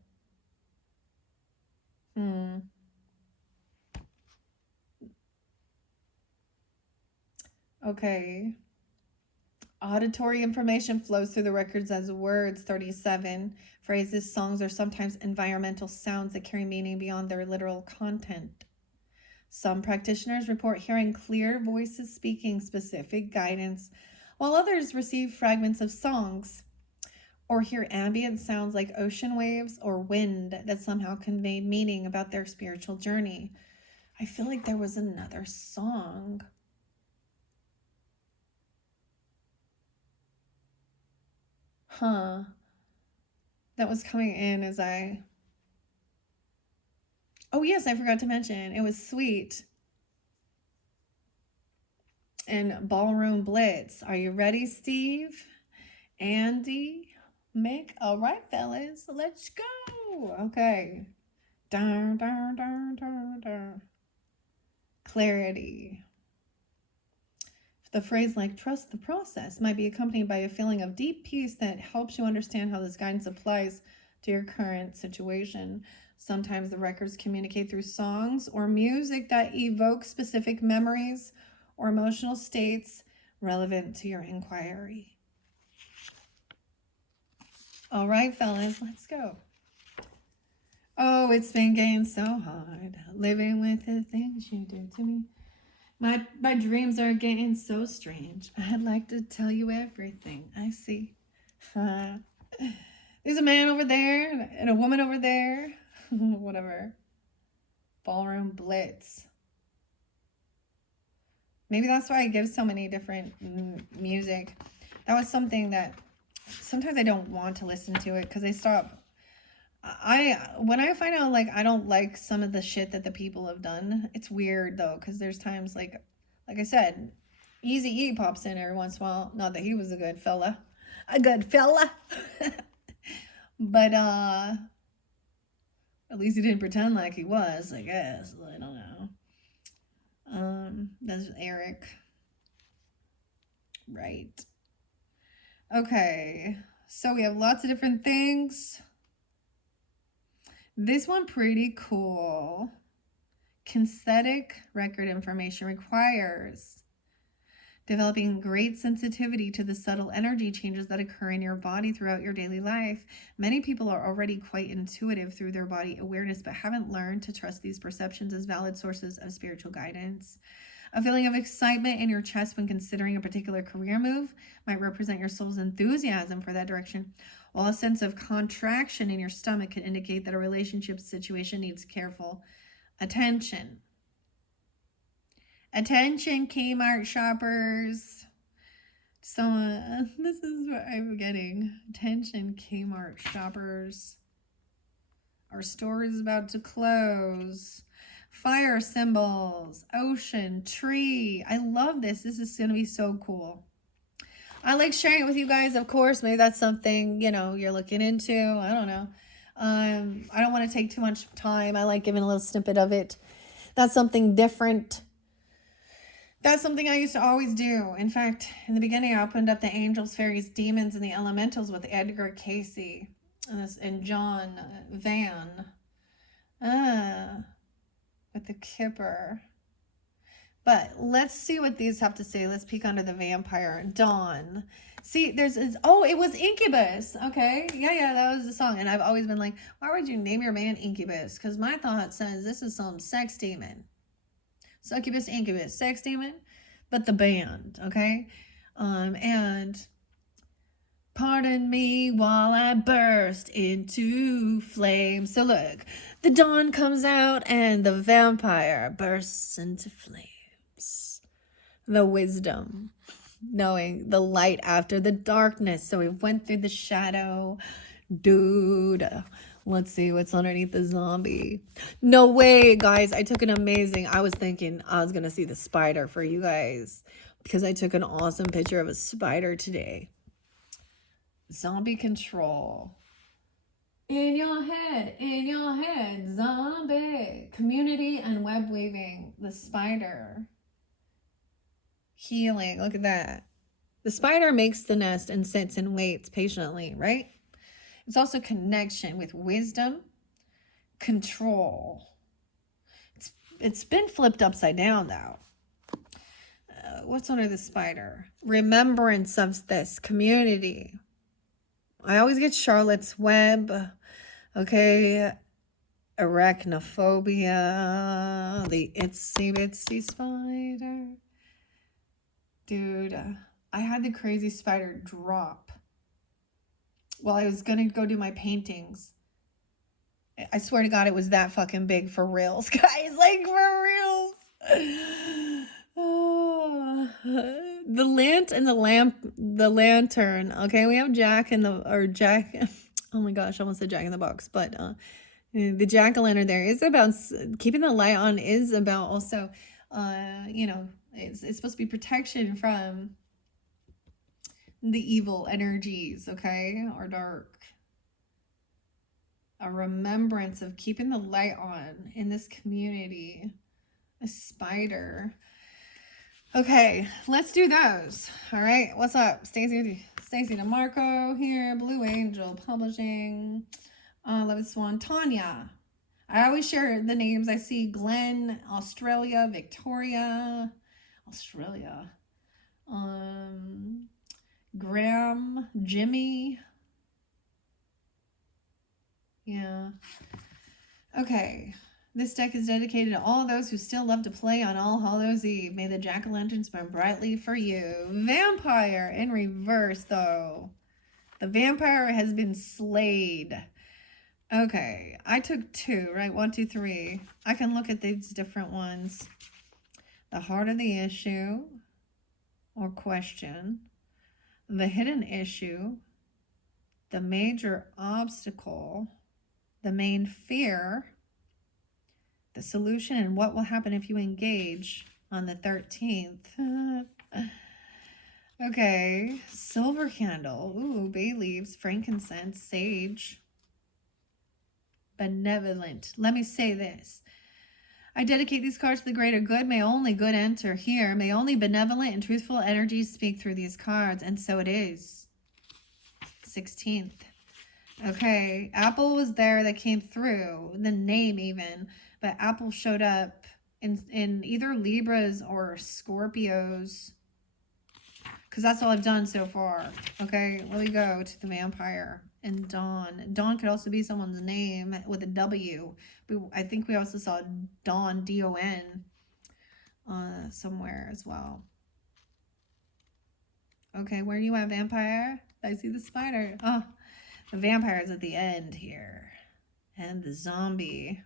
Okay. Auditory information flows through the records as words. 37. Phrases, songs, or sometimes environmental sounds that carry meaning beyond their literal content. Some practitioners report hearing clear voices speaking specific guidance, while others receive fragments of songs or hear ambient sounds like ocean waves or wind that somehow convey meaning about their spiritual journey. I feel like there was another song. That was coming in as oh yes, I forgot to mention, it was Sweet and Ballroom Blitz. Are you ready, Steve? Andy? Mick? All right, fellas, let's go. Okay. Darn, darn, darn, darn, darn. Clarity. The phrase like trust the process might be accompanied by a feeling of deep peace that helps you understand how this guidance applies to your current situation. Sometimes the records communicate through songs or music that evoke specific memories or emotional states relevant to your inquiry. All right, fellas, let's go. Oh, it's been getting so hard living with the things you do to me. My dreams are getting so strange. I'd like to tell you everything I see. There's a man over there and a woman over there. Whatever. Ballroom Blitz. Maybe that's why I give so many different music. That was something that sometimes I don't want to listen to it because I stop. When I find out like I don't like some of the shit that the people have done, it's weird though, because there's times like I said, Easy E pops in every once in a while. Not that he was a good fella. A good fella. But at least he didn't pretend like he was, I guess. I don't know. That's Eric. Right. Okay. So we have lots of different things. This one pretty cool. Kinesthetic record information requires developing great sensitivity to the subtle energy changes that occur in your body throughout your daily life. Many people are already quite intuitive through their body awareness, but haven't learned to trust these perceptions as valid sources of spiritual guidance. A feeling of excitement in your chest when considering a particular career move might represent your soul's enthusiasm for that direction, while a sense of contraction in your stomach can indicate that a relationship situation needs careful attention. Attention, Kmart shoppers. So this is what I'm getting. Attention, Kmart shoppers. Our store is about to close. Fire symbols, ocean, tree. I love this. This is going to be so cool. I like sharing it with you guys, of course. Maybe that's something, you know, you're looking into. I don't know. I don't want to take too much time. I like giving a little snippet of it. That's something different. That's something I used to always do. In fact, in the beginning, I opened up the angels, fairies, demons, and the elementals with Edgar Casey and John Van. With the Kipper. But let's see what these have to say. Let's peek under the vampire. Dawn. See, it was Incubus. Okay. Yeah, that was the song. And I've always been like, why would you name your man Incubus? Because my thought says this is some sex demon. Succubus, incubus, sex demon, but the band, okay? And pardon me while I burst into flames. So look, the dawn comes out and the vampire bursts into flames. The wisdom, knowing the light after the darkness. So we went through the shadow, dude. Let's see what's underneath the zombie. No way, guys. I was thinking I was going to see the spider for you guys because I took an awesome picture of a spider today. Zombie control. In your head, zombie. Community and web weaving. The spider. Healing. Look at that. The spider makes the nest and sits and waits patiently, right? It's also connection with wisdom, control. It's been flipped upside down, though. What's under the spider? Remembrance of this community. I always get Charlotte's Web. Okay. Arachnophobia. The itsy bitsy spider. Dude, I had the crazy spider drop while I was going to go do my paintings. I swear to God, it was that fucking big for reals, guys. Like, for reals. Oh. The lantern. Okay, we have Jack. Oh my gosh, I almost said Jack in the Box. But the jack-o'-lantern there is about keeping the light on, is about also, it's supposed to be protection from the evil energies, okay, or dark. A remembrance of keeping the light on in this community. A spider. Okay, let's do those. All right, what's up? Stacy DeMarco here, Blue Angel Publishing. Love this one. Tanya. I always share the names. I see Glenn, Australia, Victoria, Australia. Graham, Jimmy. Yeah. Okay. This deck is dedicated to all those who still love to play on All Hallows Eve. May the jack-o'-lanterns burn brightly for you. Vampire in reverse, though. The vampire has been slayed. Okay. I took 2, right? 1, 2, 3. I can look at these different ones. The heart of the issue or question. The hidden issue. The major obstacle. The main fear, the solution, and what will happen if you engage on the 13th. Okay, silver candle. Ooh, bay leaves, frankincense, sage. Benevolent. Let me say this. I dedicate these cards to the greater good. May only good enter here. May only benevolent and truthful energies speak through these cards. And so it is. 16th. Okay, Apple was there that came through, the name even, but Apple showed up in either Libras or Scorpios, because that's all I've done so far. Okay, let me go to the vampire and Dawn. Dawn could also be someone's name with a W. I think we also saw Dawn, D-O-N, somewhere as well. Okay, where are you at, vampire? I see the spider. Oh, the vampire is at the end here. And the zombie.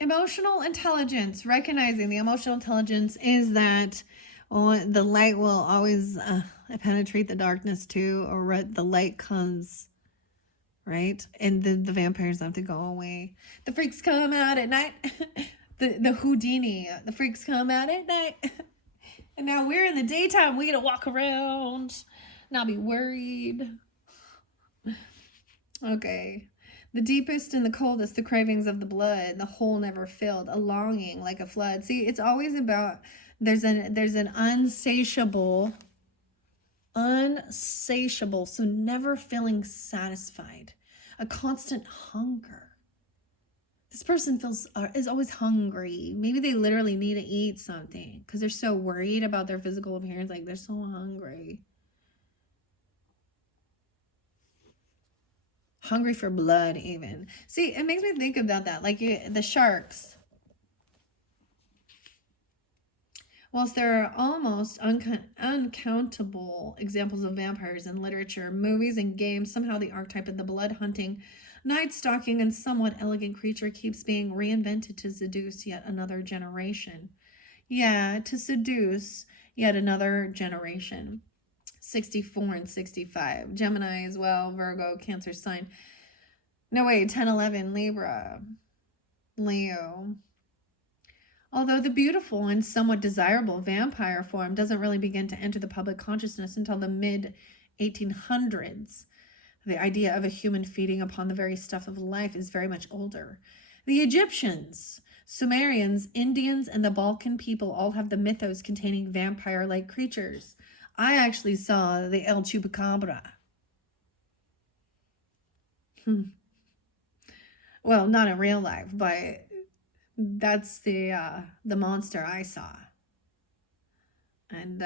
Emotional intelligence. Recognizing the emotional intelligence is that the light will always penetrate the darkness too, or the light comes, right? And the vampires have to go away. The freaks come out at night. the Houdini. The freaks come out at night. And now we're in the daytime. We get to walk around, not be worried. Okay. The deepest and the coldest, the cravings of the blood, the hole never filled, a longing like a flood. See, it's always about, there's an unsatiable, so never feeling satisfied, a constant hunger. This person is always hungry. Maybe they literally need to eat something because they're so worried about their physical appearance. Like, they're so hungry. Hungry for blood, even. See, it makes me think about that. Like the sharks. Whilst there are almost uncountable examples of vampires in literature, movies, and games, somehow the archetype of the blood-hunting, night-stalking, and somewhat elegant creature keeps being reinvented to seduce yet another generation. Yeah, to seduce yet another generation. 64 and 65. Gemini as well, Virgo, Cancer sign. No, wait, 10, 11, Libra, Leo. Although the beautiful and somewhat desirable vampire form doesn't really begin to enter the public consciousness until the mid-1800s, the idea of a human feeding upon the very stuff of life is very much older. The Egyptians, Sumerians, Indians, and the Balkan people all have the mythos containing vampire-like creatures. I actually saw the El Chupacabra. Well, not in real life, but that's the monster I saw. And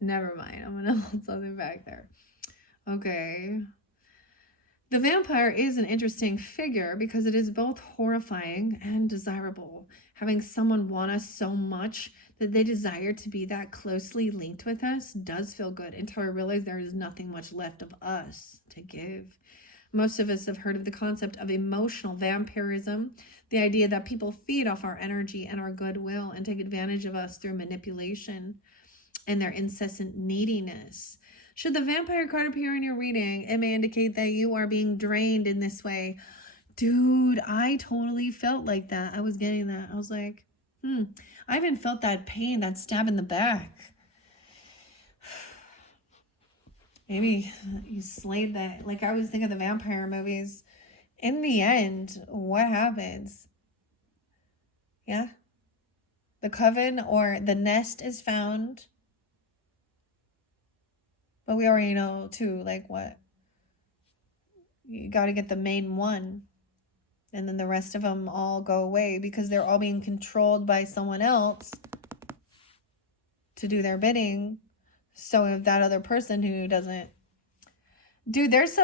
never mind, I'm gonna hold something back there. Okay. The vampire is an interesting figure because it is both horrifying and desirable. Having someone want us so much that they desire to be that closely linked with us does feel good until we realize there is nothing much left of us to give. Most of us have heard of the concept of emotional vampirism, the idea that people feed off our energy and our goodwill and take advantage of us through manipulation and their incessant neediness. Should the vampire card appear in your reading, it may indicate that you are being drained in this way. Dude, I totally felt like that. I was getting that. I was like, I even felt that pain, that stab in the back. Maybe you slayed that. Like, I was thinking of the vampire movies. In the end, what happens? Yeah? The coven or the nest is found. But we already know, too, like, what? You got to get the main one. And then the rest of them all go away because they're all being controlled by someone else to do their bidding. So if that other person who doesn't... Dude, there's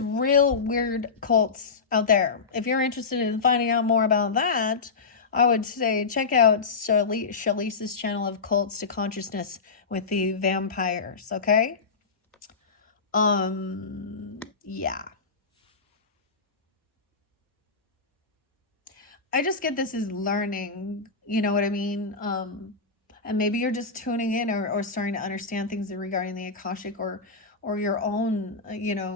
real weird cults out there. If you're interested in finding out more about that, I would say check out Shalice's channel of Cults to Consciousness with the vampires, okay? Yeah. I just get this as learning, you know what I mean? And maybe you're just tuning in or starting to understand things regarding the Akashic or your own,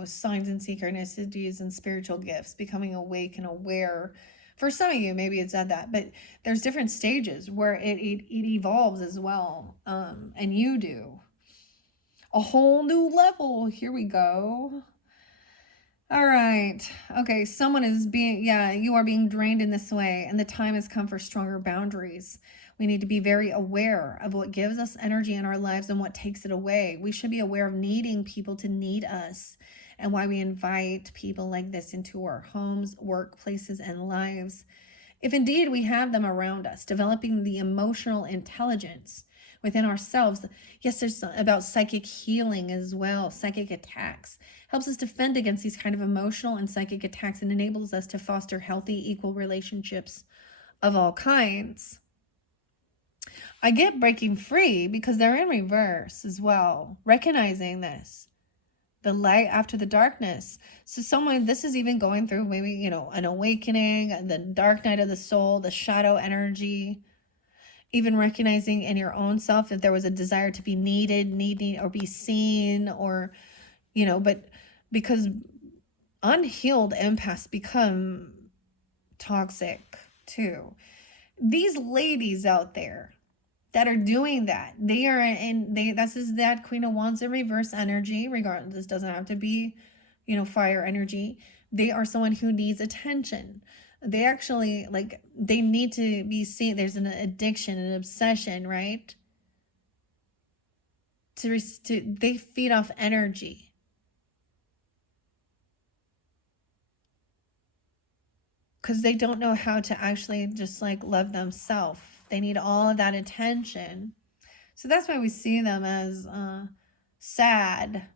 signs and synchronicities and spiritual gifts, becoming awake and aware For some of you, maybe it's at that, but there's different stages where it evolves as well. And you do. A whole new level. Here we go. All right. Okay. Someone is being, yeah, you are being drained in this way, and the time has come for stronger boundaries. We need to be very aware of what gives us energy in our lives and what takes it away. We should be aware of needing people to need us and why we invite people like this into our homes, workplaces, and lives. If indeed we have them around us, developing the emotional intelligence within ourselves. Yes, there's about psychic healing as well, psychic attacks. Helps us defend against these kind of emotional and psychic attacks and enables us to foster healthy, equal relationships of all kinds. I get breaking free because they're in reverse as well, recognizing this. The light after the darkness. So someone, this is even going through maybe, you know, an awakening, the dark night of the soul, the shadow energy, even recognizing in your own self that there was a desire to be needed, or be seen, or, you know, but because unhealed empaths become toxic too. These ladies out there that are doing that, they are in, this is that Queen of Wands in reverse energy. Regardless, this doesn't have to be, you know, fire energy. They are someone who needs attention. They actually, like, they need to be seen. There's an addiction, an obsession, right? They feed off energy. Because they don't know how to actually just like love themselves. They need all of that attention. So that's why we see them as sad,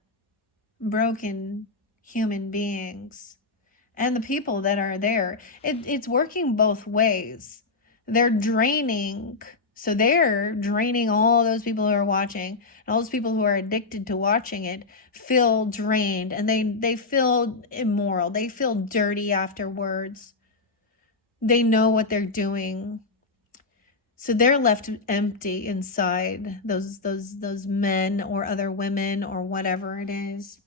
broken human beings. And the people that are there, it's working both ways. They're draining. So they're draining all those people who are watching. And all those people who are addicted to watching it feel drained. And they feel immoral. They feel dirty afterwards. They know what they're doing. So they're left empty inside, those men or other women or whatever it is.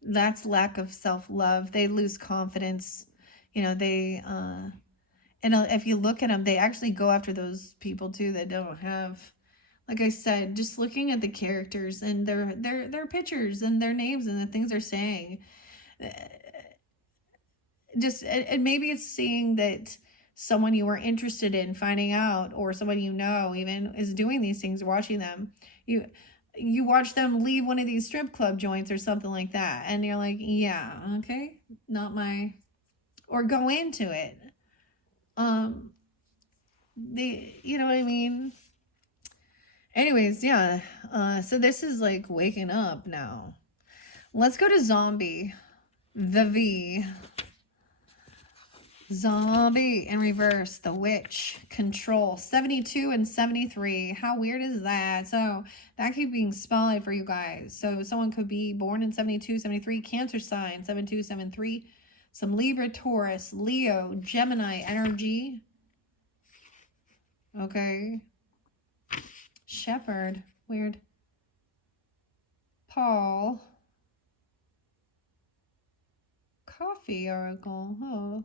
That's lack of self-love. They lose confidence. You know, and if you look at them, they actually go after those people too that don't have, like I said, just looking at the characters and their pictures and their names and the things they're saying. Just, and maybe it's seeing that someone you were interested in finding out, or someone you know even, is doing these things, watching them. You watch them leave one of these strip club joints or something like that, and you're like, yeah, okay, not my, or go into it. You know what I mean? Anyways, yeah. So this is like waking up now. Let's go to zombie. The V. Zombie in reverse, the witch, control, 72 and 73. How weird is that? So that could be spotlight for you guys. So someone could be born in 72, 73, Cancer sign, 72, 73. Some Libra, Taurus, Leo, Gemini energy. Okay. Shepherd, weird. Paul. Coffee oracle, oh.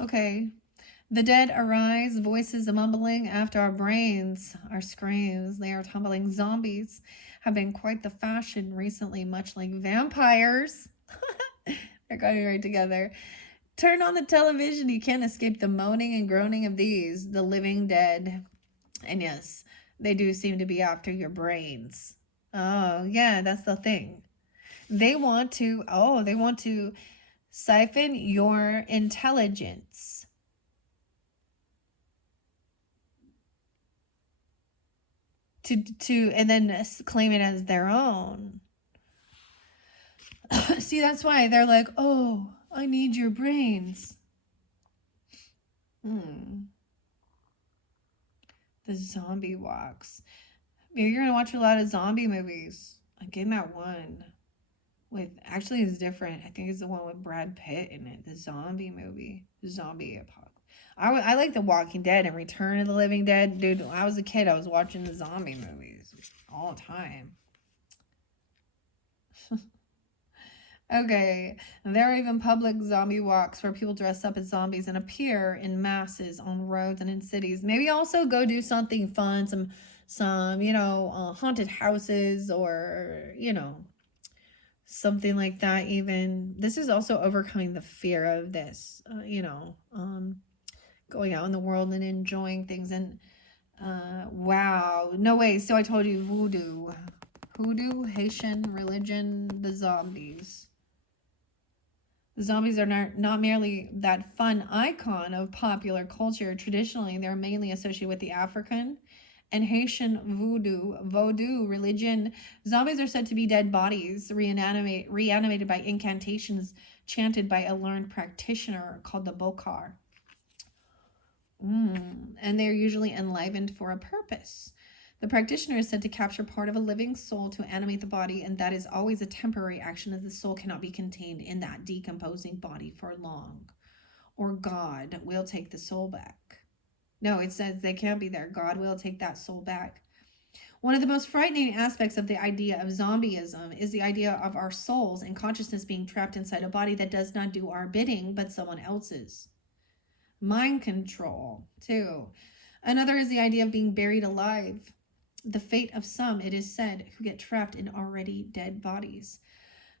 Okay. The dead arise, voices mumbling after our brains, our screams. They are tumbling. Zombies have been quite the fashion recently, much like vampires. They're going right together. Turn on the television. You can't escape the moaning and groaning of these, the living dead. And yes, they do seem to be after your brains. Oh, yeah, that's the thing. They want to siphon your intelligence. And then claim it as their own. See, that's why they're like, oh, I need your brains. The zombie walks. Maybe you're gonna watch a lot of zombie movies. Like in that one with, actually it's different. I think it's the one with Brad Pitt in it. The zombie movie. Zombie apocalypse. I like The Walking Dead and Return of the Living Dead. Dude, when I was a kid, I was watching the zombie movies all the time. Okay, there are even public zombie walks where people dress up as zombies and appear in masses on roads and in cities. Maybe also go do something fun, some haunted houses, or something like that. Even this is also overcoming the fear of this. Going out in the world and enjoying things. And wow, no way. So I told you voodoo, Haitian religion, the zombies. The zombies are not merely that fun icon of popular culture. Traditionally, they're mainly associated with the African and Haitian voodoo religion. Zombies are said to be dead bodies reanimated by incantations chanted by a learned practitioner called the Bokar. And they're usually enlivened for a purpose. The practitioner is said to capture part of a living soul to animate the body, and that is always a temporary action, as the soul cannot be contained in that decomposing body for long. Or God will take the soul back. No, it says they can't be there. God will take that soul back. One of the most frightening aspects of the idea of zombieism is the idea of our souls and consciousness being trapped inside a body that does not do our bidding, but someone else's. Mind control, too. Another is the idea of being buried alive. The fate of some, it is said, who get trapped in already dead bodies.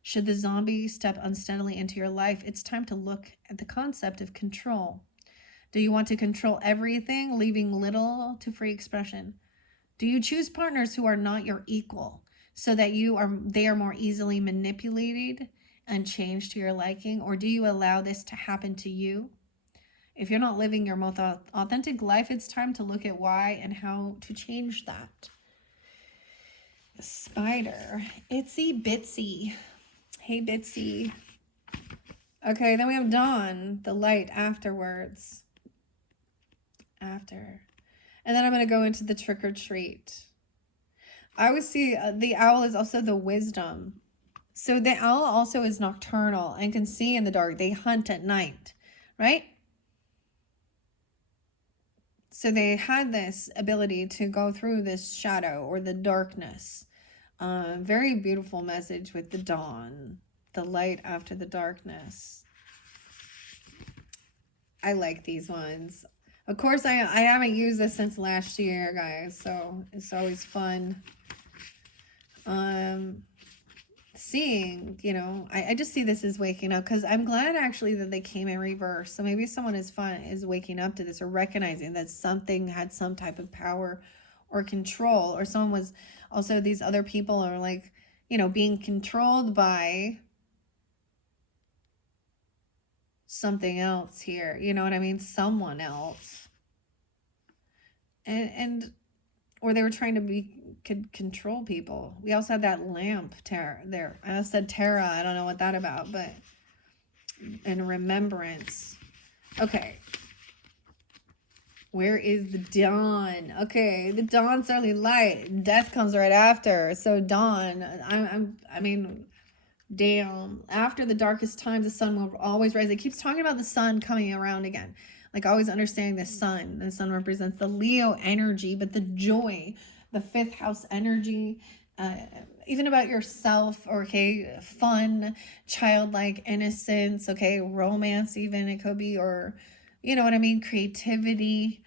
Should the zombie step unsteadily into your life, it's time to look at the concept of control. Do you want to control everything, leaving little to free expression? Do you choose partners who are not your equal, so that they are more easily manipulated and changed to your liking? Or do you allow this to happen to you? If you're not living your most authentic life, it's time to look at why and how to change that. The spider. Itsy Bitsy. Hey, Bitsy. Okay, then we have dawn, the light afterwards. After. And then I'm going to go into the trick or treat. I always see the owl is also the wisdom. So the owl also is nocturnal and can see in the dark. They hunt at night, right? So they had this ability to go through this shadow or the darkness. Very beautiful message with the dawn, the light after the darkness. I like these ones. Of course, I haven't used this since last year, guys, so it's always fun. Seeing, I just see this as waking up, because I'm glad actually that they came in reverse. So maybe someone is waking up to this, or recognizing that something had some type of power or control, or someone was also, these other people are like, being controlled by something else here. You know what I mean? Someone else. And or they were trying to control people. We also had that lamp there. I said Terra. I don't know what that about, but in remembrance. Okay. Where is the dawn? Okay, the dawn's early light. Death comes right after. So dawn. I mean, damn. After the darkest times, the sun will always rise. It keeps talking about the sun coming around again. Like always understanding the sun. The sun represents the Leo energy, but the joy, the fifth house energy, even about yourself, or okay, fun, childlike innocence, okay, romance even it could be, or you know what I mean, creativity.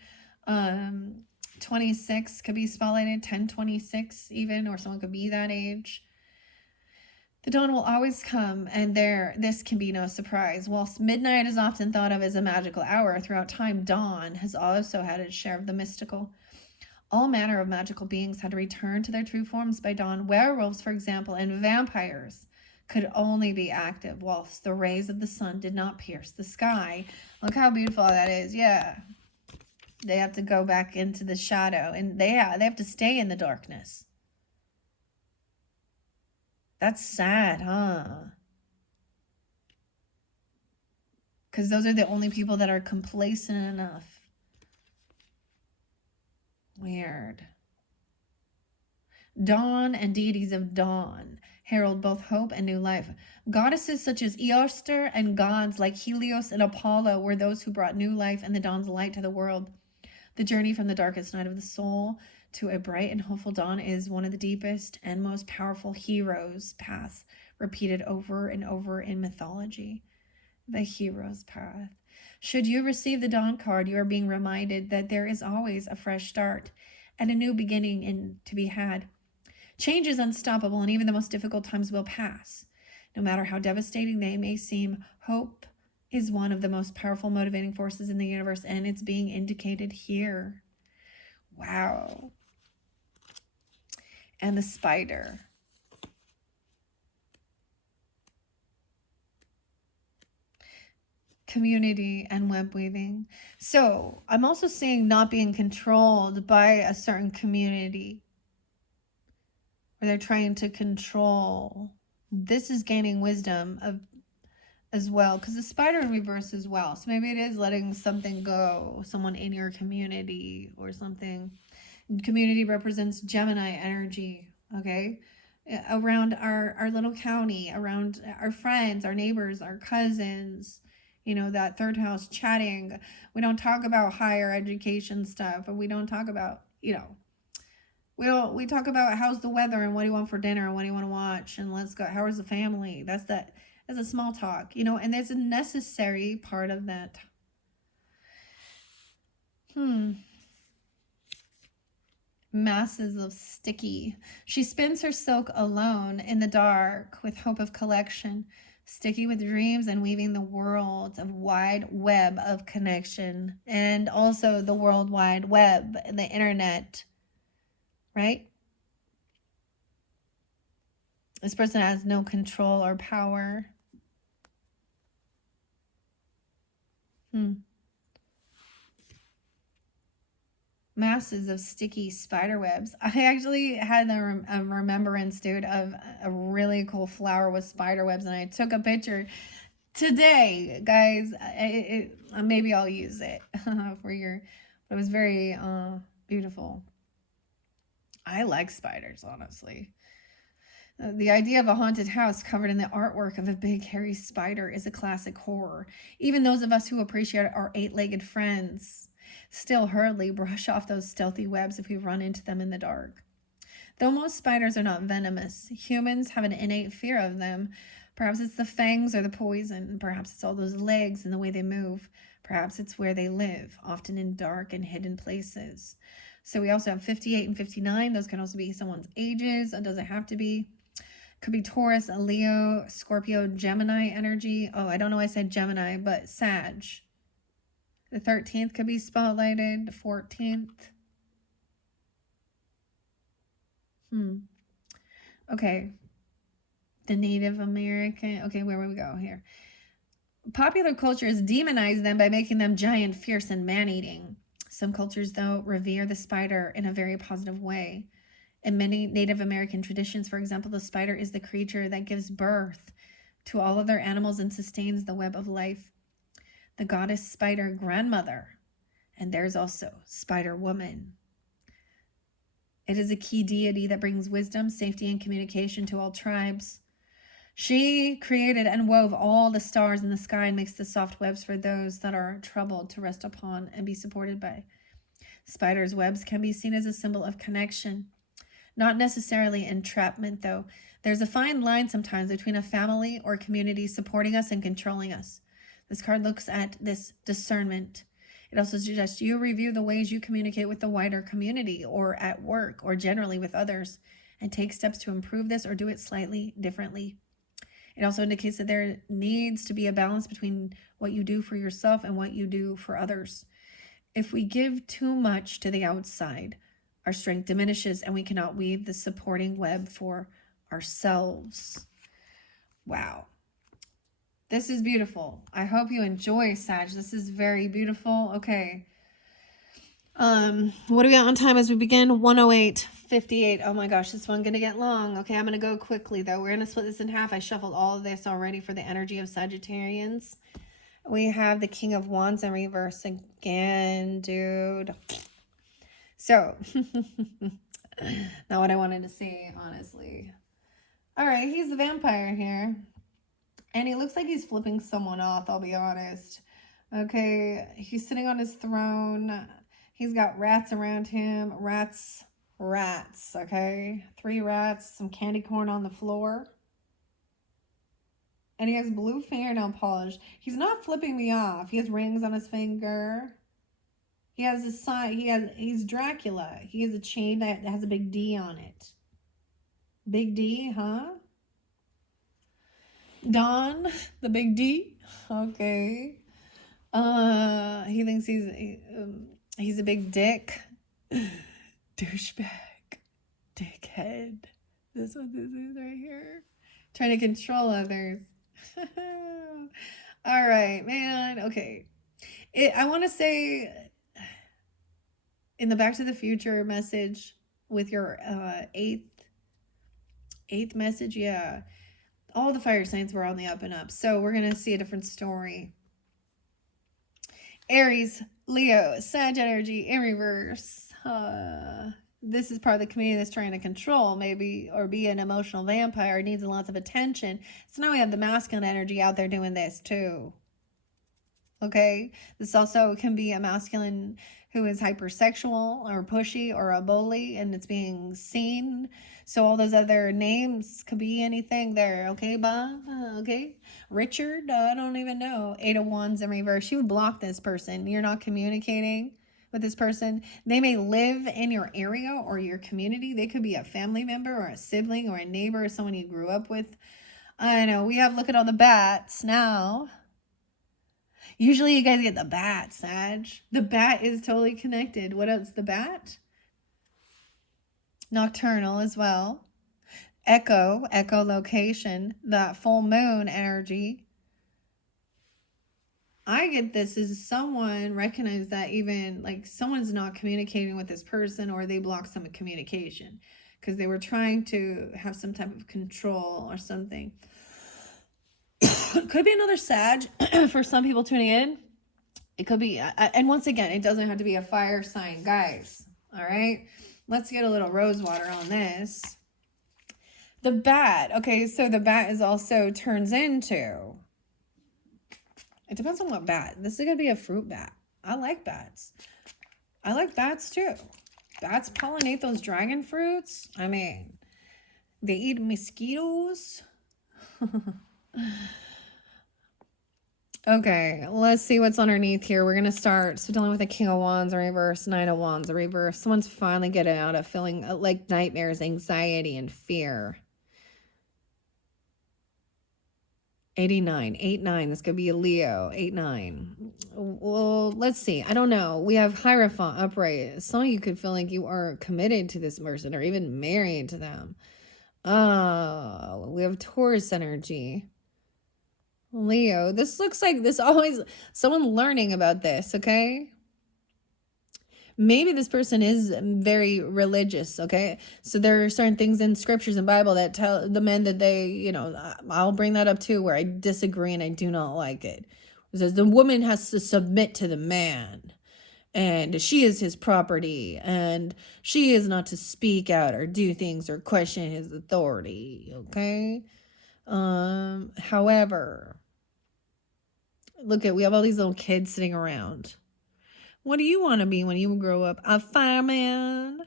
26 could be spotlighted, 1026 even, or someone could be that age. The dawn will always come, and this can be no surprise. Whilst midnight is often thought of as a magical hour, throughout time, dawn has also had its share of the mystical. All manner of magical beings had to return to their true forms by dawn. Werewolves, for example, and vampires could only be active whilst the rays of the sun did not pierce the sky. Look how beautiful that is. Yeah. They have to go back into the shadow, and they have to stay in the darkness. That's sad, huh? Because those are the only people that are complacent enough. Weird. Dawn and deities of dawn herald both hope and new life. Goddesses such as Eostre and gods like Helios and Apollo were those who brought new life and the dawn's light to the world. The journey from the darkest night of the soul to a bright and hopeful dawn is one of the deepest and most powerful heroes' paths, repeated over and over in mythology. The hero's path. Should you receive the Dawn card, you are being reminded that there is always a fresh start and a new beginning to be had. Change is unstoppable, and even the most difficult times will pass. No matter how devastating they may seem, hope is one of the most powerful motivating forces in the universe, and it's being indicated here. Wow. And the spider. Community and web weaving. So I'm also seeing not being controlled by a certain community, where they're trying to control. This is gaining wisdom of as well, because the spider in reverse as well. So maybe it is letting something go, someone in your community or something. Community represents Gemini energy, okay? Around our little county, around our friends, our neighbors, our cousins, you know, that third house chatting. We don't talk about higher education stuff, and we don't talk about, you know, we talk about how's the weather and what do you want for dinner and what do you want to watch and let's go, how is the family? That's a small talk, you know, and there's a necessary part of that. Masses of sticky. She spins her silk alone in the dark with hope of collection, sticky with dreams and weaving the world of wide web of connection, and also the World Wide Web, the internet, right? This person has no control or power. Masses of sticky spider webs. I actually had a remembrance, dude, of a really cool flower with spider webs, and I took a picture today, guys. Maybe I'll use it for your. But it was very beautiful. I like spiders, honestly. The idea of a haunted house covered in the artwork of a big hairy spider is a classic horror. Even those of us who appreciate our eight-legged friends still hurriedly brush off those stealthy webs if we run into them in the dark. Though most spiders are not venomous, humans have an innate fear of them. Perhaps it's the fangs or the poison. Perhaps it's all those legs and the way they move. Perhaps it's where they live, often in dark and hidden places. So we also have 58 and 59. Those can also be someone's ages. It doesn't have to be. Could be Taurus, Leo, Scorpio, Gemini energy. Oh, I don't know why I said Gemini, but Sag. The 13th could be spotlighted. The 14th. Okay. The Native American. Okay, where would we go here? Popular cultures demonize them by making them giant, fierce, and man-eating. Some cultures, though, revere the spider in a very positive way. In many Native American traditions, for example, the spider is the creature that gives birth to all other animals and sustains the web of life. The goddess spider grandmother, and there's also spider woman. It is a key deity that brings wisdom, safety, and communication to all tribes. She created and wove all the stars in the sky and makes the soft webs for those that are troubled to rest upon and be supported by. Spiders' webs can be seen as a symbol of connection. Not necessarily entrapment, though. There's a fine line sometimes between a family or community supporting us and controlling us. This card looks at this discernment. It also suggests you review the ways you communicate with the wider community or at work or generally with others and take steps to improve this or do it slightly differently. It also indicates that there needs to be a balance between what you do for yourself and what you do for others. If we give too much to the outside, our strength diminishes and we cannot weave the supporting web for ourselves. Wow. This is beautiful. I hope you enjoy, Sag. This is very beautiful. Okay. What do we got on time as we begin? 108:58. Oh my gosh, this one's gonna get long. Okay, I'm gonna go quickly though. We're gonna split this in half. I shuffled all of this already for the energy of Sagittarians. We have the King of Wands in reverse again, dude. So, not what I wanted to see, honestly. All right, he's the vampire here. And he looks like he's flipping someone off, I'll be honest. Okay, he's sitting on his throne. He's got rats around him. Rats, okay? 3 rats, some candy corn on the floor. And he has blue fingernail polish. He's not flipping me off. He has rings on his finger. He has a sign. He's Dracula. He has a chain that has a big D on it. Big D, huh? Don, the big D. Okay. He thinks he's a big dick. Douchebag. Dickhead. This what this is right here. Trying to control others. All right, man. Okay. I want to say in the Back to the Future message with your eighth message, yeah. All the fire signs were on the up and up. So we're going to see a different story. Aries, Leo, Sag energy in reverse. This is part of the community that's trying to control, maybe, or be an emotional vampire, needs lots of attention. So now we have the masculine energy out there doing this too. Okay? This also can be a masculine who is hypersexual or pushy or a bully, and it's being seen. So all those other names could be anything there. Okay, Bob? Okay. Richard? I don't even know. 8 of Wands in reverse. You block this person. You're not communicating with this person. They may live in your area or your community. They could be a family member or a sibling or a neighbor or someone you grew up with. I know. We have, look at all the bats now. Usually you guys get the bat, Sag. The bat is totally connected. What else? The bat? Nocturnal as well. Echolocation. That full moon energy. I get this as someone recognized that even like someone's not communicating with this person, or they block some communication because they were trying to have some type of control or something. Could be another Sag for some people tuning in. It could be, and once again, it doesn't have to be a fire sign, guys. All right, let's get a little rose water on this. The bat. Okay, so the bat is also turns into. It depends on what bat. This is gonna be a fruit bat. I like bats. I like bats too. Bats pollinate those dragon fruits. I mean, they eat mosquitoes. Okay, let's see what's underneath here. We're going to start dealing with the King of Wands in reverse, Nine of Wands in reverse. Someone's finally getting out of feeling like nightmares, anxiety, and fear. 89, 8-9. This could be a Leo, 8-9. Well, let's see. I don't know. We have Hierophant upright. Some of you could feel like you are committed to this person or even married to them. Oh, we have Taurus energy. Leo, this looks like this always someone learning about this, okay? Maybe this person is very religious, okay? So there are certain things in scriptures and Bible that tell the men that they, you know, I'll bring that up too, where I disagree and I do not like it. It says the woman has to submit to the man, and she is his property, and she is not to speak out or do things or question his authority, okay? However, look at, we have all these little kids sitting around. What do you want to be when you grow up? A fireman?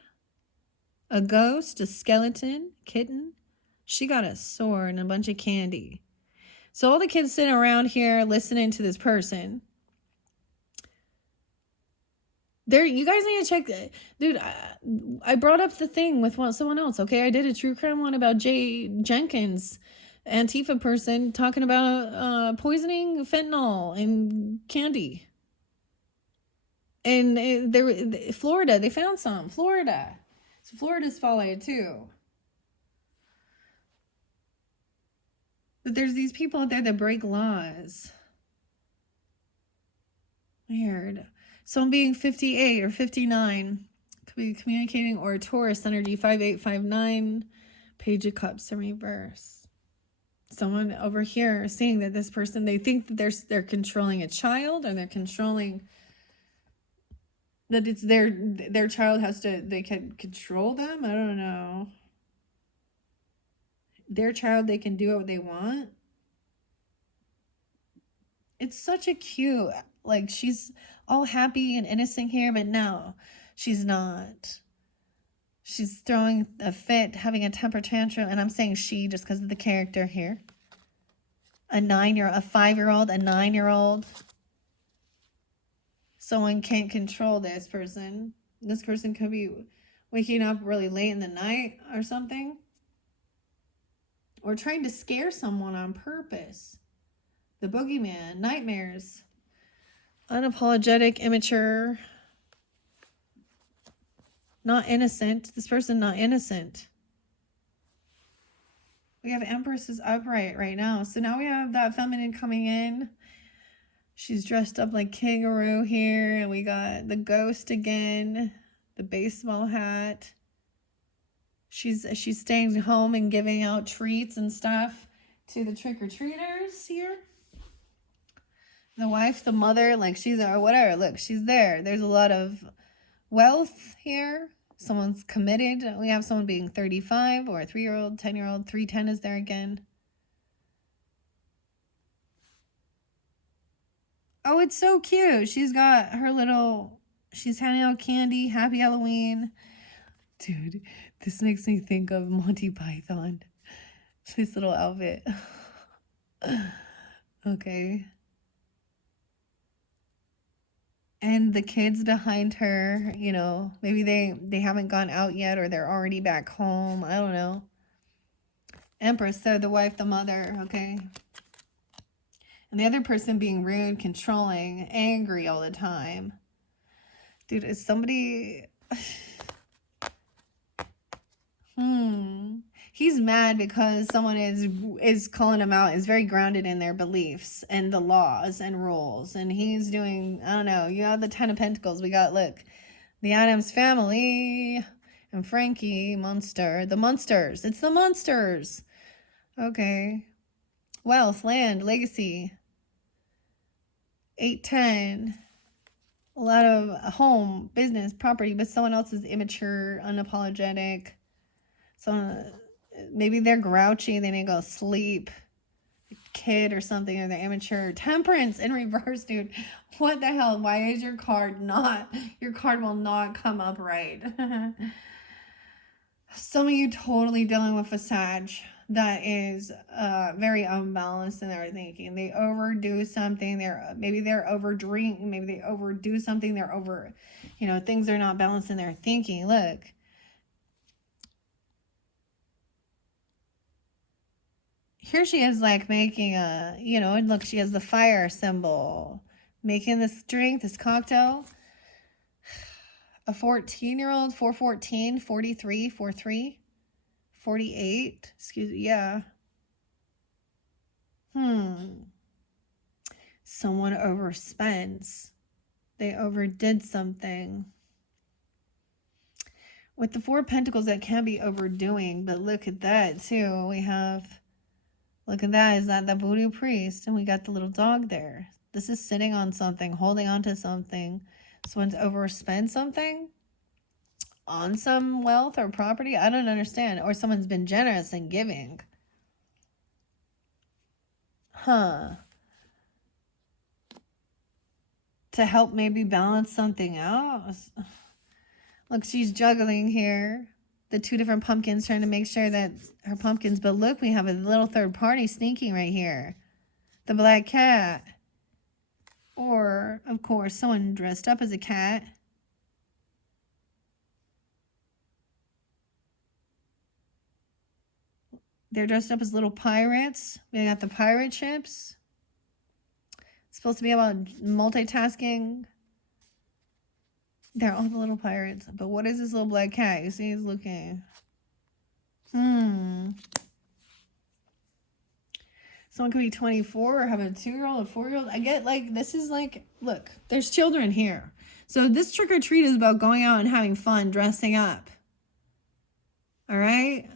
A ghost? A skeleton? Kitten? She got a sword and a bunch of candy. So all the kids sitting around here listening to this person. You guys need to check that. Dude, I brought up the thing with someone else, okay? I did a true crime one about Jay Jenkins, Antifa person, talking about poisoning fentanyl in candy. And Florida, they found some. Florida. So Florida's followed too. But there's these people out there that break laws. Weird. So I'm being 58 or 59. Could be communicating, or Taurus energy, 5859. Page of Cups in reverse. Someone over here is saying that this person, they think that they're controlling a child, or they're controlling that it's their child they can control them. I don't know. Their child, they can do what they want. It's such a cute, like, she's all happy and innocent here, but no, she's not. She's throwing a fit, having a temper tantrum, and I'm saying she just because of the character here. a 5-year-old, a 9-year-old. Someone can't control this person. This person could be waking up really late in the night or something. Or trying to scare someone on purpose. The boogeyman, nightmares. Unapologetic, immature. Not innocent. This person not innocent. We have Empress is upright right now. So now we have that feminine coming in. She's dressed up like kangaroo here. And we got the ghost again. The baseball hat. She's staying home and giving out treats and stuff to the trick-or-treaters here. The wife, the mother, like she's, or whatever, look, she's there. There's a lot of wealth here. Someone's committed. We have someone being 35 or a 3-year-old, 10-year-old. 310 is there again. Oh, it's so cute. She's got her little, she's handing out candy. Happy Halloween. Dude, this makes me think of Monty Python. This little outfit. Okay. And the kids behind her, you know, maybe they haven't gone out yet or they're already back home. I don't know. Empress, so the wife, the mother, okay. And the other person being rude, controlling, angry all the time. Dude, is somebody... He's mad because someone is calling him out, is very grounded in their beliefs and the laws and rules. And he's doing, I don't know, you have the 10 of Pentacles. We got, look, the Addams family and Frankie, Munster. The Munsters. It's the Munsters. Okay. Wealth, land, legacy. 810. A lot of home, business, property, but someone else is immature, unapologetic. So maybe they're grouchy, they need to go sleep, kid or something, or they're immature. Temperance in reverse, dude. What the hell? Why is your card will not come up right? Some of you totally dealing with a Sag that is very unbalanced in their thinking. They overdo something. Maybe they're over drinking. Maybe they overdo something. They're over, things are not balanced in their thinking. Look. Here she is like making and look, she has the fire symbol. Making this drink, this cocktail. A 14-year-old, 414, 43, 43, 48. Excuse me, yeah. Someone overspends. They overdid something. With the 4 of Pentacles, that can be overdoing, but look at that too. We have... Look at that. Is that the voodoo priest? And we got the little dog there. This is sitting on something, holding on to something. Someone's overspent something on some wealth or property. I don't understand. Or someone's been generous in giving. To help maybe balance something out. Look, she's juggling here. The 2 different pumpkins, trying to make sure that her pumpkins, but look, we have a little third party sneaking right here. The black cat. Or, of course, someone dressed up as a cat. They're dressed up as little pirates. We got the pirate ships. It's supposed to be about multitasking. They're all the little pirates. But what is this little black cat? You see, he's looking. Someone could be 24 or have a 2-year-old, a 4-year-old. I get, this is look, there's children here. So this trick or treat is about going out and having fun, dressing up. All right?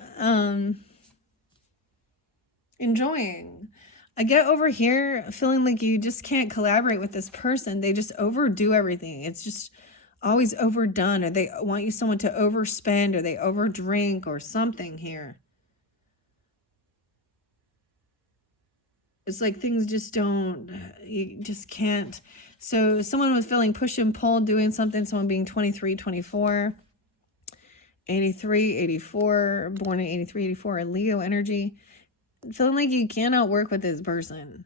Enjoying. I get over here feeling like you just can't collaborate with this person. They just overdo everything. It's just always overdone, or they want someone to overspend, or they overdrink or something here. It's like things just you just can't. So someone was feeling push and pull, doing something, someone being 23, 24, 83, 84, born in 83, 84, a Leo energy. feeling like you cannot work with this person.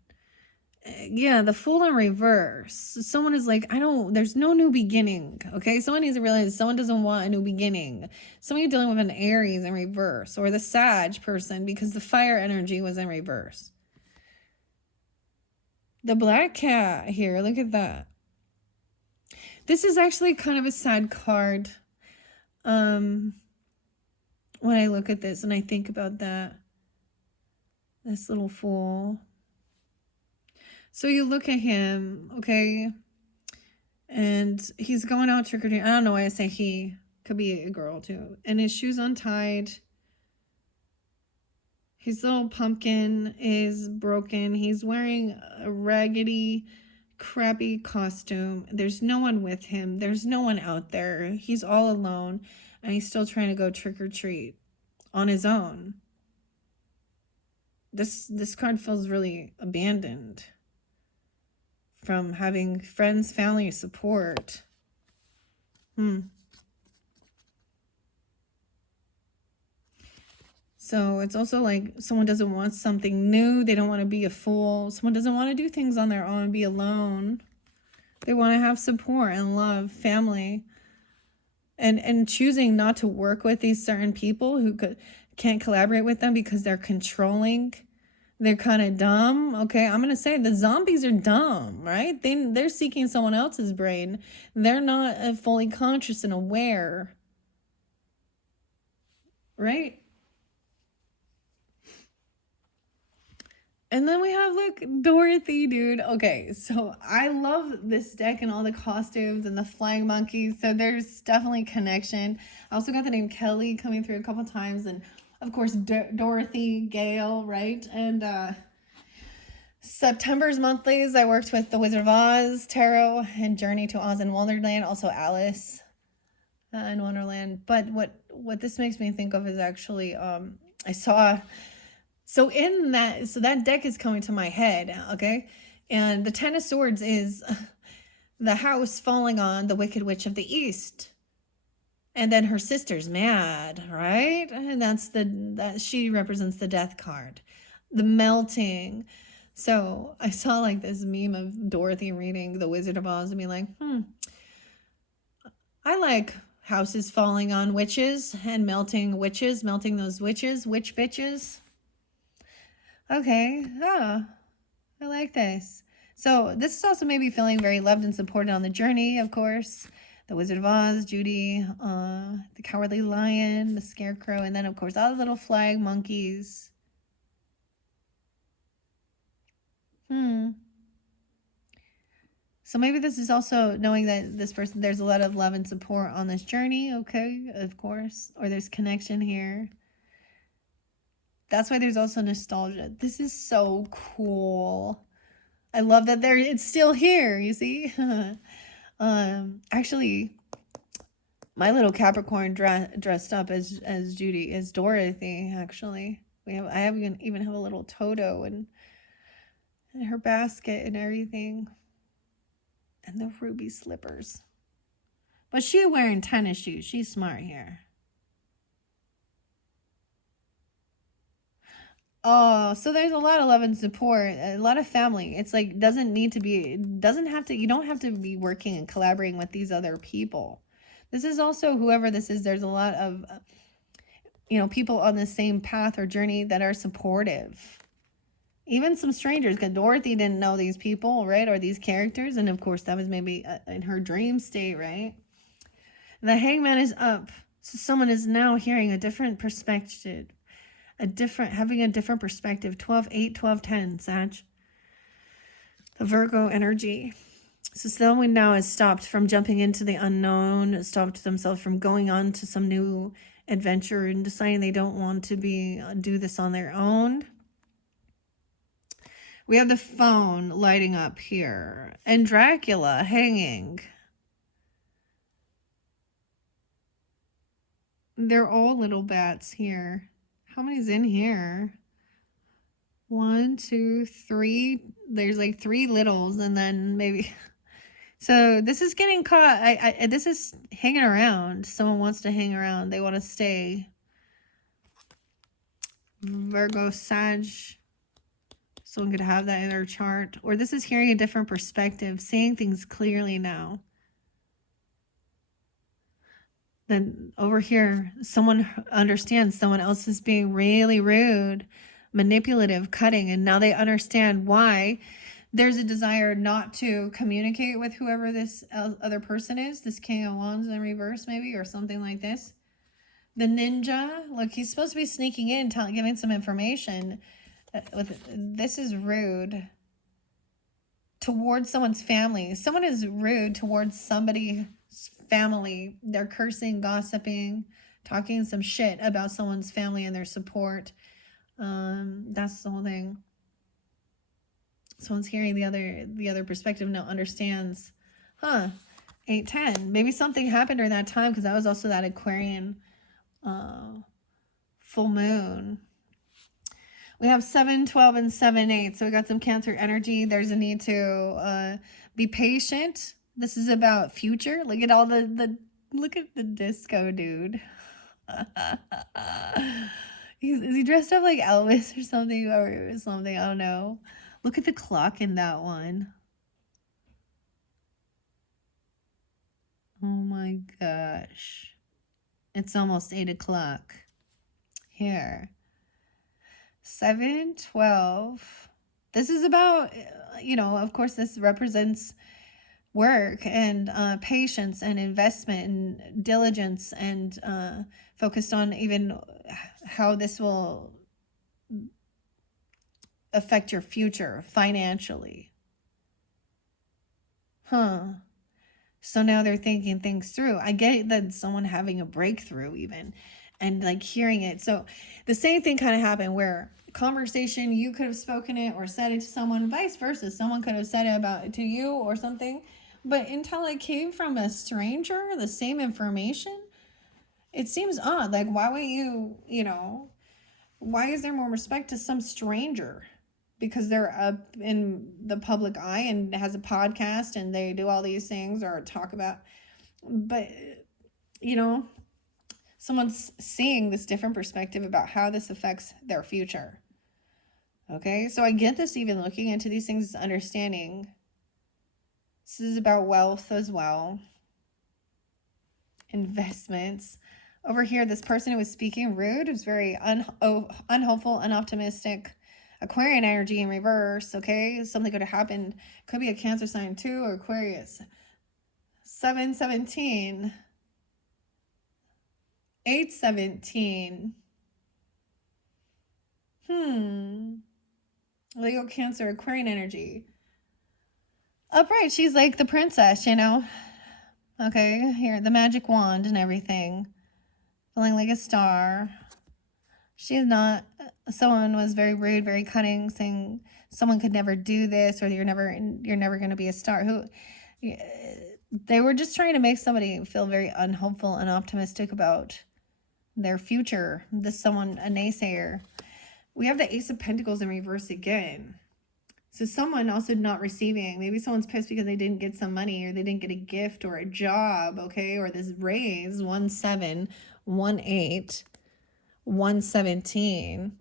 Yeah, the Fool in reverse. Someone is like, there's no new beginning, okay? Someone needs to realize someone doesn't want a new beginning. Somebody dealing with an Aries in reverse, or the Sag person, because the fire energy was in reverse. The Black Cat here, look at that. This is actually kind of a sad card. When I look at this and I think about that. This little fool. So you look at him, okay? And he's going out trick-or-treating. I don't know why I say he. Could be a girl too. And his shoes untied. His little pumpkin is broken. He's wearing a raggedy, crappy costume. There's no one with him. There's no one out there. He's all alone. And he's still trying to go trick-or-treat on his own. This card feels really abandoned from having friends, family, support. So it's also like someone doesn't want something new. They don't want to be a fool. Someone doesn't want to do things on their own, be alone. They want to have support and love, family. And choosing not to work with these certain people who can't collaborate with them because they're controlling. They're kind of dumb. Okay, I'm going to say the zombies are dumb, right? They're seeking someone else's brain. They're not fully conscious and aware. Right? And then we have, look, Dorothy, dude. Okay, so I love this deck and all the costumes and the flying monkeys. So there's definitely connection. I also got the name Kelly coming through a couple times. And, of course, Dorothy Gale, right? And September's monthlies, I worked with The Wizard of Oz, Tarot, and Journey to Oz and Wonderland. Also Alice in Wonderland. But what this makes me think of is actually, I saw... So that deck is coming to my head, okay? And the Ten of Swords is the house falling on the Wicked Witch of the East. And then her sister's mad, right? And that she represents the death card. The melting. So I saw like this meme of Dorothy reading The Wizard of Oz and be like, I like houses falling on witches and melting those witches, witch bitches. Okay, I like this. So this is also maybe feeling very loved and supported on the journey, of course. The Wizard of Oz, Judy, the Cowardly Lion, the Scarecrow, and then, of course, all the little flag monkeys. So maybe this is also knowing that this person, there's a lot of love and support on this journey, okay, of course. Or there's connection here. That's why there's also nostalgia. This is so cool. I love that it's still here, you see? Actually, my little Capricorn dressed up as Judy, as Dorothy, actually. I even have a little Toto and her basket and everything. And the ruby slippers. But she's wearing tennis shoes. She's smart here. Oh, so there's a lot of love and support, a lot of family. It's like, you don't have to be working and collaborating with these other people. This is also, whoever this is, there's a lot of, people on the same path or journey that are supportive. Even some strangers, because Dorothy didn't know these people, right? Or these characters. And of course, that was maybe in her dream state, right? The Hangman is up. So someone is now hearing a different perspective. Having a different perspective. 12-8, 12-10, Sag. The Virgo energy. So someone now has stopped from jumping into the unknown, stopped themselves from going on to some new adventure and deciding they don't want to do this on their own. We have the phone lighting up here. And Dracula hanging. They're all little bats here. How many's in here? 1, 2, 3. There's like 3 littles and then maybe... So this is getting caught. This is hanging around. Someone wants to hang around. They want to stay. Virgo, Sag. Someone could have that in their chart. Or this is hearing a different perspective, seeing things clearly now. Then over here, someone understands someone else is being really rude, manipulative, cutting, and now they understand why. There's a desire not to communicate with whoever this other person is, this King of Wands in reverse maybe, or something like this. The Ninja, look, he's supposed to be sneaking in, giving some information. This is rude towards someone's family. Someone is rude towards somebody's family. They're cursing, gossiping, talking some shit about someone's family and their support. That's the whole thing. Someone's hearing the other perspective, now understands. 8-10. Maybe something happened during that time, because that was also that Aquarian full moon. We have 7-12 and 7-8. So we got some Cancer energy. There's a need to be patient. This is about future. Look at all look at the disco dude. Is he dressed up like Elvis or something? I don't know. Look at the clock in that one. Oh my gosh. It's almost 8 o'clock. Here. 7-12. This is about, of course, this represents work and patience and investment and diligence, and focused on even how this will affect your future financially. So now they're thinking things through. I get that someone having a breakthrough even, and like hearing it. So the same thing kind of happened where conversation, you could have spoken it or said it to someone, vice versa. Someone could have said it about to you or something. But until it came from a stranger, the same information, it seems odd. Like, why would why is there more respect to some stranger? Because they're up in the public eye and has a podcast and they do all these things or talk about, but someone's seeing this different perspective about how this affects their future. Okay, so I get this, even looking into these things, understanding. This is about wealth as well. Investments. Over here, this person who was speaking rude was very unhopeful, unoptimistic. Aquarian energy in reverse, okay? Something could have happened. Could be a Cancer sign too, or Aquarius. 7-17. 8-17. Leo, Cancer, Aquarian energy. Upright, she's like the princess, Okay, here, the magic wand and everything. Feeling like a star. She's not. Someone was very rude, very cutting, saying someone could never do this, or you're never going to be a star. They were just trying to make somebody feel very unhopeful and optimistic about their future. This someone, a naysayer. We have the Ace of Pentacles in reverse again. So someone also not receiving. Maybe someone's pissed because they didn't get some money, or they didn't get a gift or a job, okay? Or this raise, 1-7, 1-8, 1-17.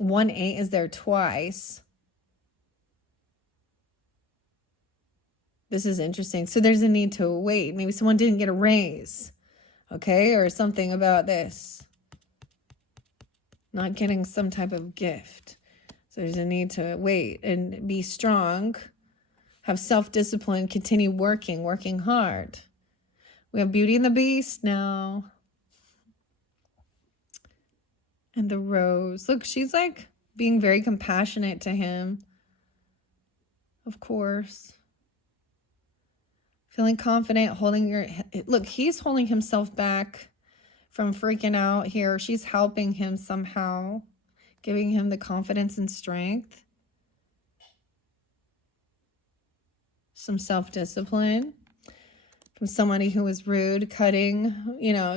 1-8 is there twice. This is interesting. So there's a need to wait. Maybe someone didn't get a raise, okay? Or something about this. Not getting some type of gift. So there's a need to wait and be strong. Have self-discipline. Continue working hard. We have Beauty and the Beast now. And the Rose. Look, she's like being very compassionate to him. Of course. Feeling confident, look, he's holding himself back from freaking out here. She's helping him somehow, giving him the confidence and strength. Some self-discipline from somebody who was rude, cutting,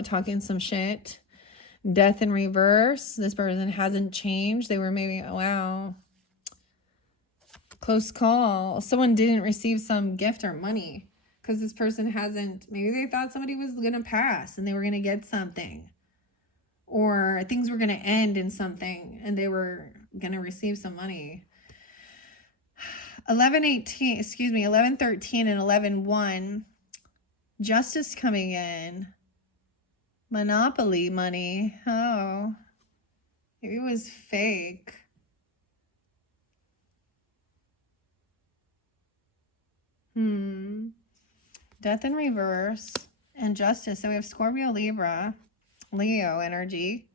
talking some shit. Death in reverse. This person hasn't changed. They were maybe, wow, close call. Someone didn't receive some gift or money because this person hasn't, maybe they thought somebody was going to pass and they were going to get something. or things were going to end in something and they were going to receive some money. 11:13 and 11:1, justice coming in. Monopoly money. Oh, it was fake. Death in reverse and justice. So we have Scorpio, Libra, Leo energy.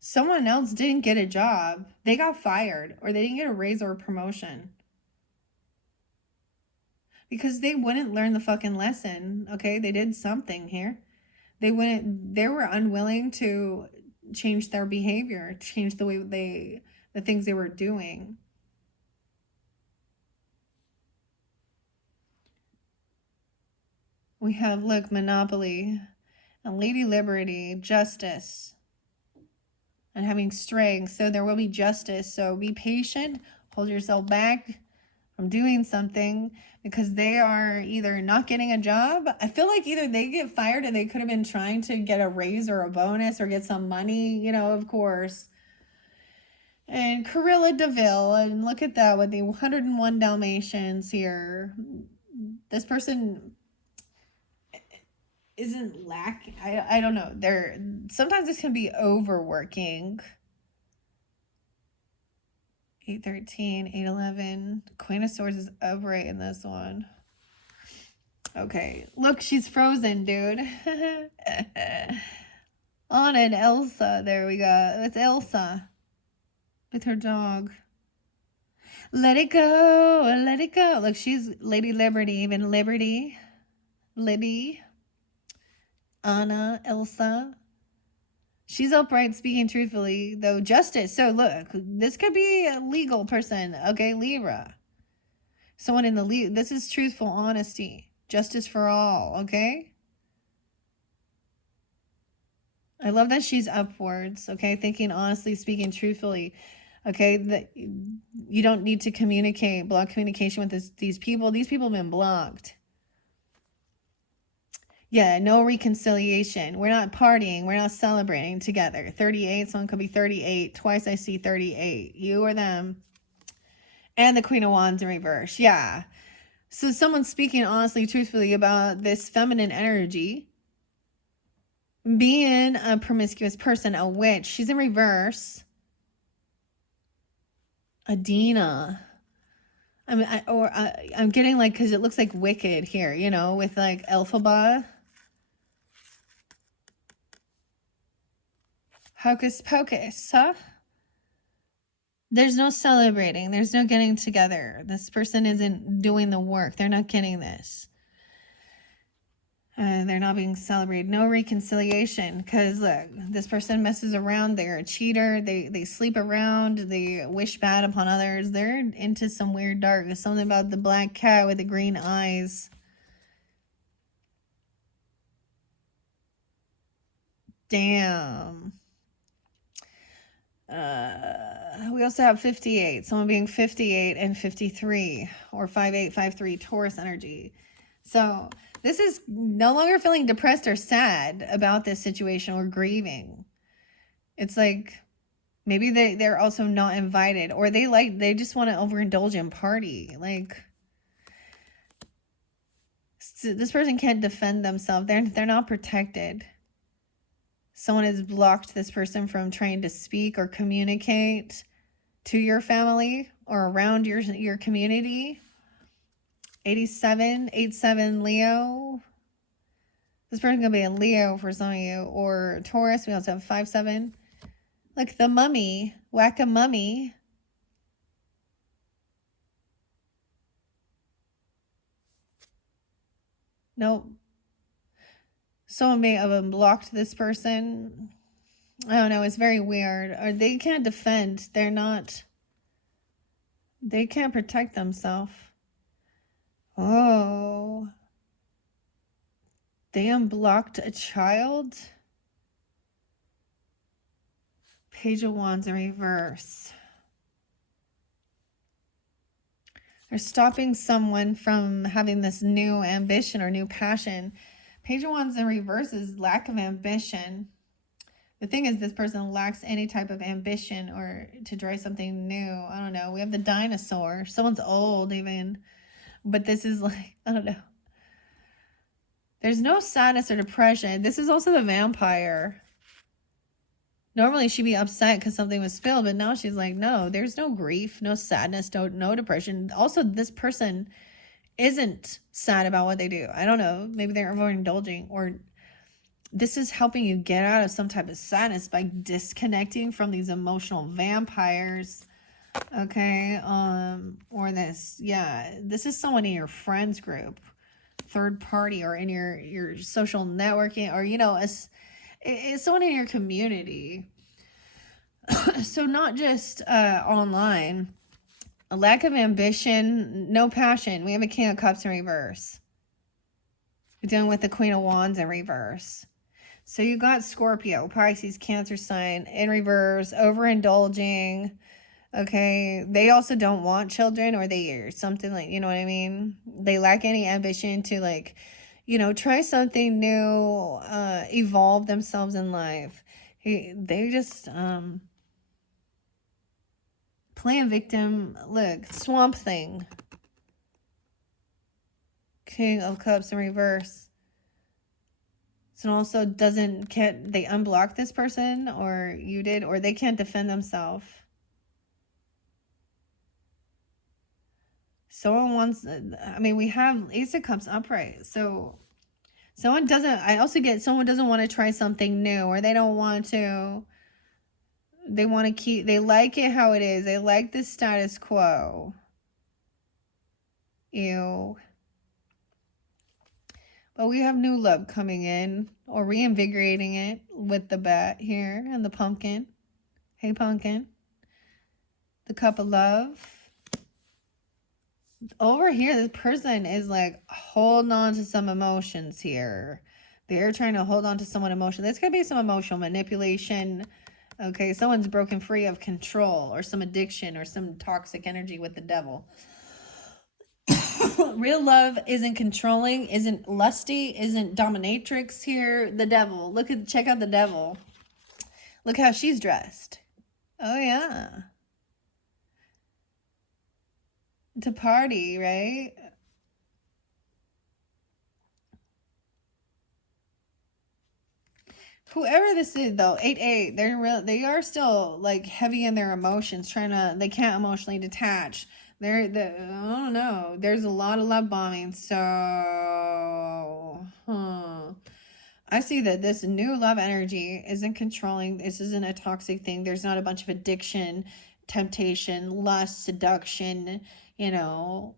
Someone else didn't get a job. They got fired, or they didn't get a raise or a promotion. Because they wouldn't learn the fucking lesson, okay? They did something here. They were unwilling to change their behavior, change the way the things they were doing. We have, look, Monopoly, and Lady Liberty, justice, and having strength. So there will be justice. So be patient, hold yourself back from doing something, because they are either not getting a job. I feel like either they get fired and they could have been trying to get a raise or a bonus or get some money, you know, of course. And Carilla DeVille, and look at that with the 101 Dalmatians here. This person isn't lacking. I don't know. Sometimes this can be overworking. 8:13, 8:11. Queen of Swords is upright in this one. Okay. Look, she's frozen, dude. Anna and Elsa. There we go. It's Elsa with her dog. Let it go. Let it go. Look, she's Lady Liberty. Even Liberty. Libby. Anna. Elsa. She's upright, speaking truthfully, though. Justice. So look, this could be a legal person. Okay, Libra. Someone in the lead. This is truthful honesty. Justice for all. Okay. I love that she's upwards. Okay, thinking honestly, speaking truthfully. Okay, that you don't need to block communication with these people. These people have been blocked. Yeah, no reconciliation. We're not partying. We're not celebrating together. 38, someone could be 38. Twice I see 38. You or them. And the Queen of Wands in reverse. Yeah. So someone's speaking honestly, truthfully about this feminine energy. Being a promiscuous person, a witch. She's in reverse. Adina. I'm getting like, because it looks like Wicked here, you know, with like Elphaba. Hocus pocus, huh? There's no celebrating. There's no getting together. This person isn't doing the work. They're not getting this. They're not being celebrated. No reconciliation. Because look, this person messes around. They're a cheater. They sleep around. They wish bad upon others. They're into some weird dark. There's something about the black cat with the green eyes. Damn. We also have 58. Someone being 58 and 53, or 58, 53, Taurus energy. So this is no longer feeling depressed or sad about this situation or grieving. It's like maybe they're also not invited, or they just want to overindulge and party. Like, this person can't defend themselves. They're not protected. Someone has blocked this person from trying to speak or communicate to your family or around your community. 87, 87 Leo. This person could be a Leo for some of you, or Taurus. We also have 5-7. Like the Mummy, Whack-a-Mummy. Nope. Someone may have blocked this person. I don't know. It's very weird. Or they can't defend. They can't protect themselves. Oh. They unblocked a child? Page of Wands in reverse. They're stopping someone from having this new ambition or new passion. Page of Wands in reverse is lack of ambition. The thing is, this person lacks any type of ambition or to try something new. I don't know. We have the dinosaur. Someone's old even. But this is like, I don't know. There's no sadness or depression. This is also the vampire. Normally she'd be upset because something was spilled, but now she's like, no, there's no grief, no sadness, no depression. Also, this person isn't sad about what they do. I don't know. Maybe they're overindulging, or this is helping you get out of some type of sadness by disconnecting from these emotional vampires. Okay. Or this, yeah, this is someone in your friends group, third party, or in your social networking, or, you know, it's someone in your community. So not just online. A lack of ambition, no passion. We have a King of Cups in reverse. We're dealing with the Queen of Wands in reverse. So you got Scorpio, Pisces, Cancer sign in reverse, overindulging. Okay. They also don't want children, or or something like, you know what I mean? They lack any ambition to, like, you know, try something new, evolve themselves in life. They just, playing victim. Look, Swamp Thing. King of Cups in reverse. So also can't they unblock this person, or you did, or they can't defend themselves. Someone wants, I mean, we have Ace of Cups upright. So I also get someone doesn't want to try something new, or they don't want to, they want to keep, they like it how it is. They like the status quo. Ew. But we have new love coming in, or reinvigorating it with the bat here and the pumpkin. Hey, pumpkin. The cup of love. Over here, this person is like holding on to some emotions here. They're trying to hold on to someone emotion. This could be some emotional manipulation. Okay, someone's broken free of control, or some addiction, or some toxic energy with the devil. Real love isn't controlling, isn't lusty, isn't dominatrix here. The devil. Check out the devil. Look how she's dressed. Oh, yeah. To party, right? Whoever this is, though, 8-8, they are still like heavy in their emotions, they can't emotionally detach. I don't know. There's a lot of love bombing. So, I see that this new love energy isn't controlling. This isn't a toxic thing. There's not a bunch of addiction, temptation, lust, seduction, you know.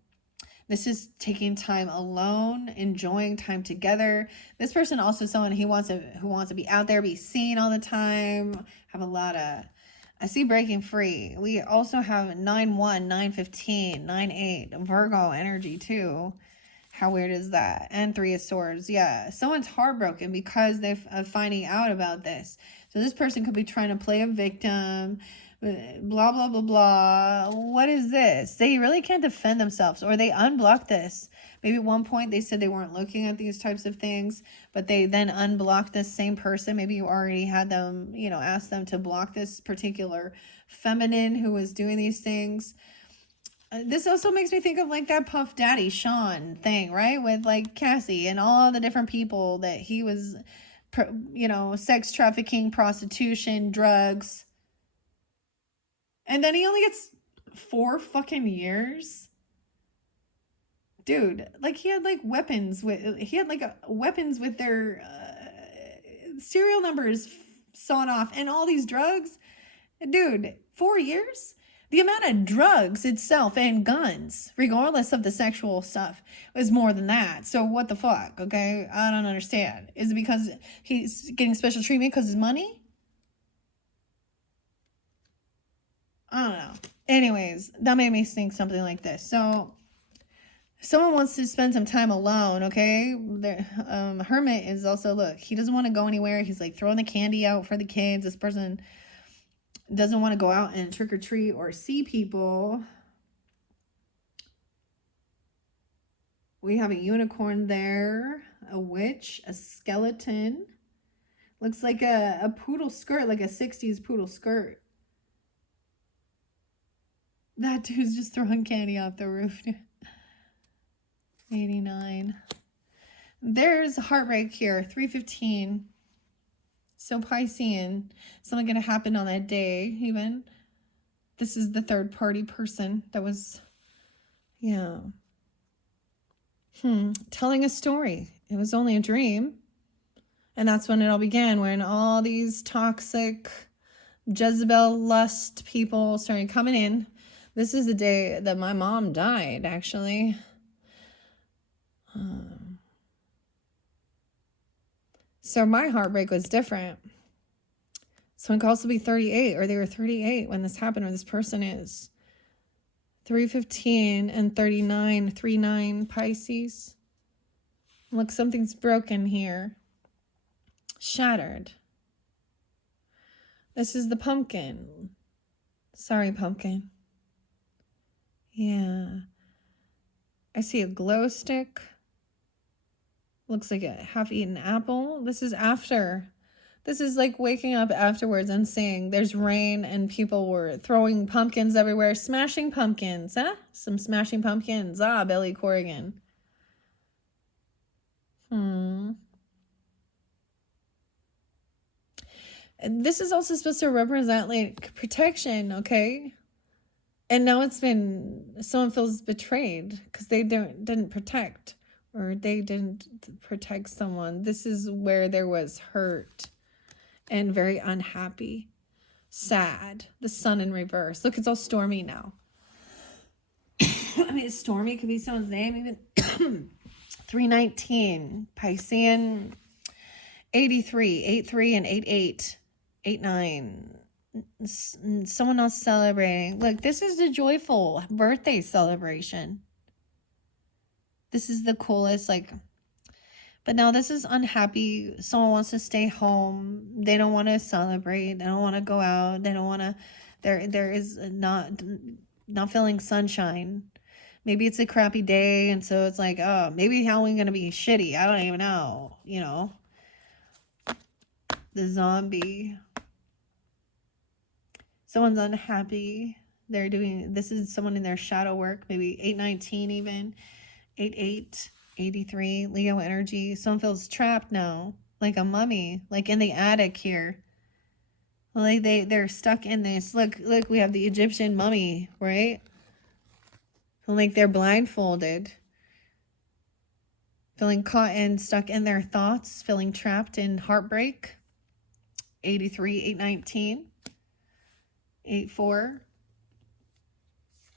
This is taking time alone, enjoying time together. This person also is someone who wants to be out there, be seen all the time, have a lot of, I see breaking free. We also have 9-1, 9-15, 9-8, Virgo energy too. How weird is that? And 3 of Swords. Yeah, someone's heartbroken because they're finding out about this. So this person could be trying to play a victim, blah, blah, blah, blah. What is this? They really can't defend themselves, or they unblock this. Maybe at one point they said they weren't looking at these types of things, but they then unblocked this same person. Maybe you already had them, you know, ask them to block this particular feminine who was doing these things. This also makes me think of like that Puff Daddy Sean thing, right? With like Cassie and all the different people that he was, you know, sex trafficking, prostitution, drugs. And then he only gets 4 fucking years. Dude, like he had like weapons with their serial numbers sawn off, and all these drugs. Dude, 4 years? The amount of drugs itself and guns, regardless of the sexual stuff, is more than that. So what the fuck, okay? I don't understand. Is it because he's getting special treatment because of his money? I don't know. Anyways, that made me think something like this. So someone wants to spend some time alone, okay? Hermit is also, look, he doesn't want to go anywhere. He's like throwing the candy out for the kids. This person doesn't want to go out and trick or treat or see people. We have a unicorn there, a witch, a skeleton. Looks like a poodle skirt, like a 60s poodle skirt. That dude's just throwing candy off the roof. 89. There's heartbreak here. 315. So Piscean. Something going to happen on that day, even. This is the third party person that was, yeah. Telling a story. It was only a dream. And that's when it all began, when all these toxic Jezebel lust people started coming in. This is the day that my mom died, actually. So my heartbreak was different. Someone could also be 38, or they were 38 when this happened, or this person is. 315 and 39, 39 Pisces. Look, something's broken here. Shattered. This is the pumpkin. Sorry, pumpkin. Yeah. I see a glow stick. Looks like a half-eaten apple. This is after. This is like waking up afterwards and seeing there's rain and people were throwing pumpkins everywhere. Smashing pumpkins, huh? Some smashing pumpkins. Ah, Billy Corrigan. This is also supposed to represent like protection, okay? And now it's been, someone feels betrayed because they didn't protect, or they didn't protect someone. This is where there was hurt and very unhappy, sad. The sun in reverse. Look, it's all stormy now. I mean, it's stormy. It could be someone's name. Even 319, Piscean, 83, 83 and 88, 89. Someone else celebrating. Look, this is a joyful birthday celebration. This is the coolest, like, but now this is unhappy. Someone wants to stay home. They don't want to celebrate. They don't want to go out. They don't want to, there is not feeling sunshine. Maybe it's a crappy day, and so it's like, oh, maybe Halloween gonna be shitty. I don't even know, you know. The zombie. Someone's unhappy. They're doing, this is someone in their shadow work, maybe 819 even, 88, 83, Leo energy. Someone feels trapped now, like a mummy, like in the attic here. Like they're stuck in this. Look, we have the Egyptian mummy, right? Like they're blindfolded. Feeling caught and stuck in their thoughts, feeling trapped in heartbreak. 83, 819. 84.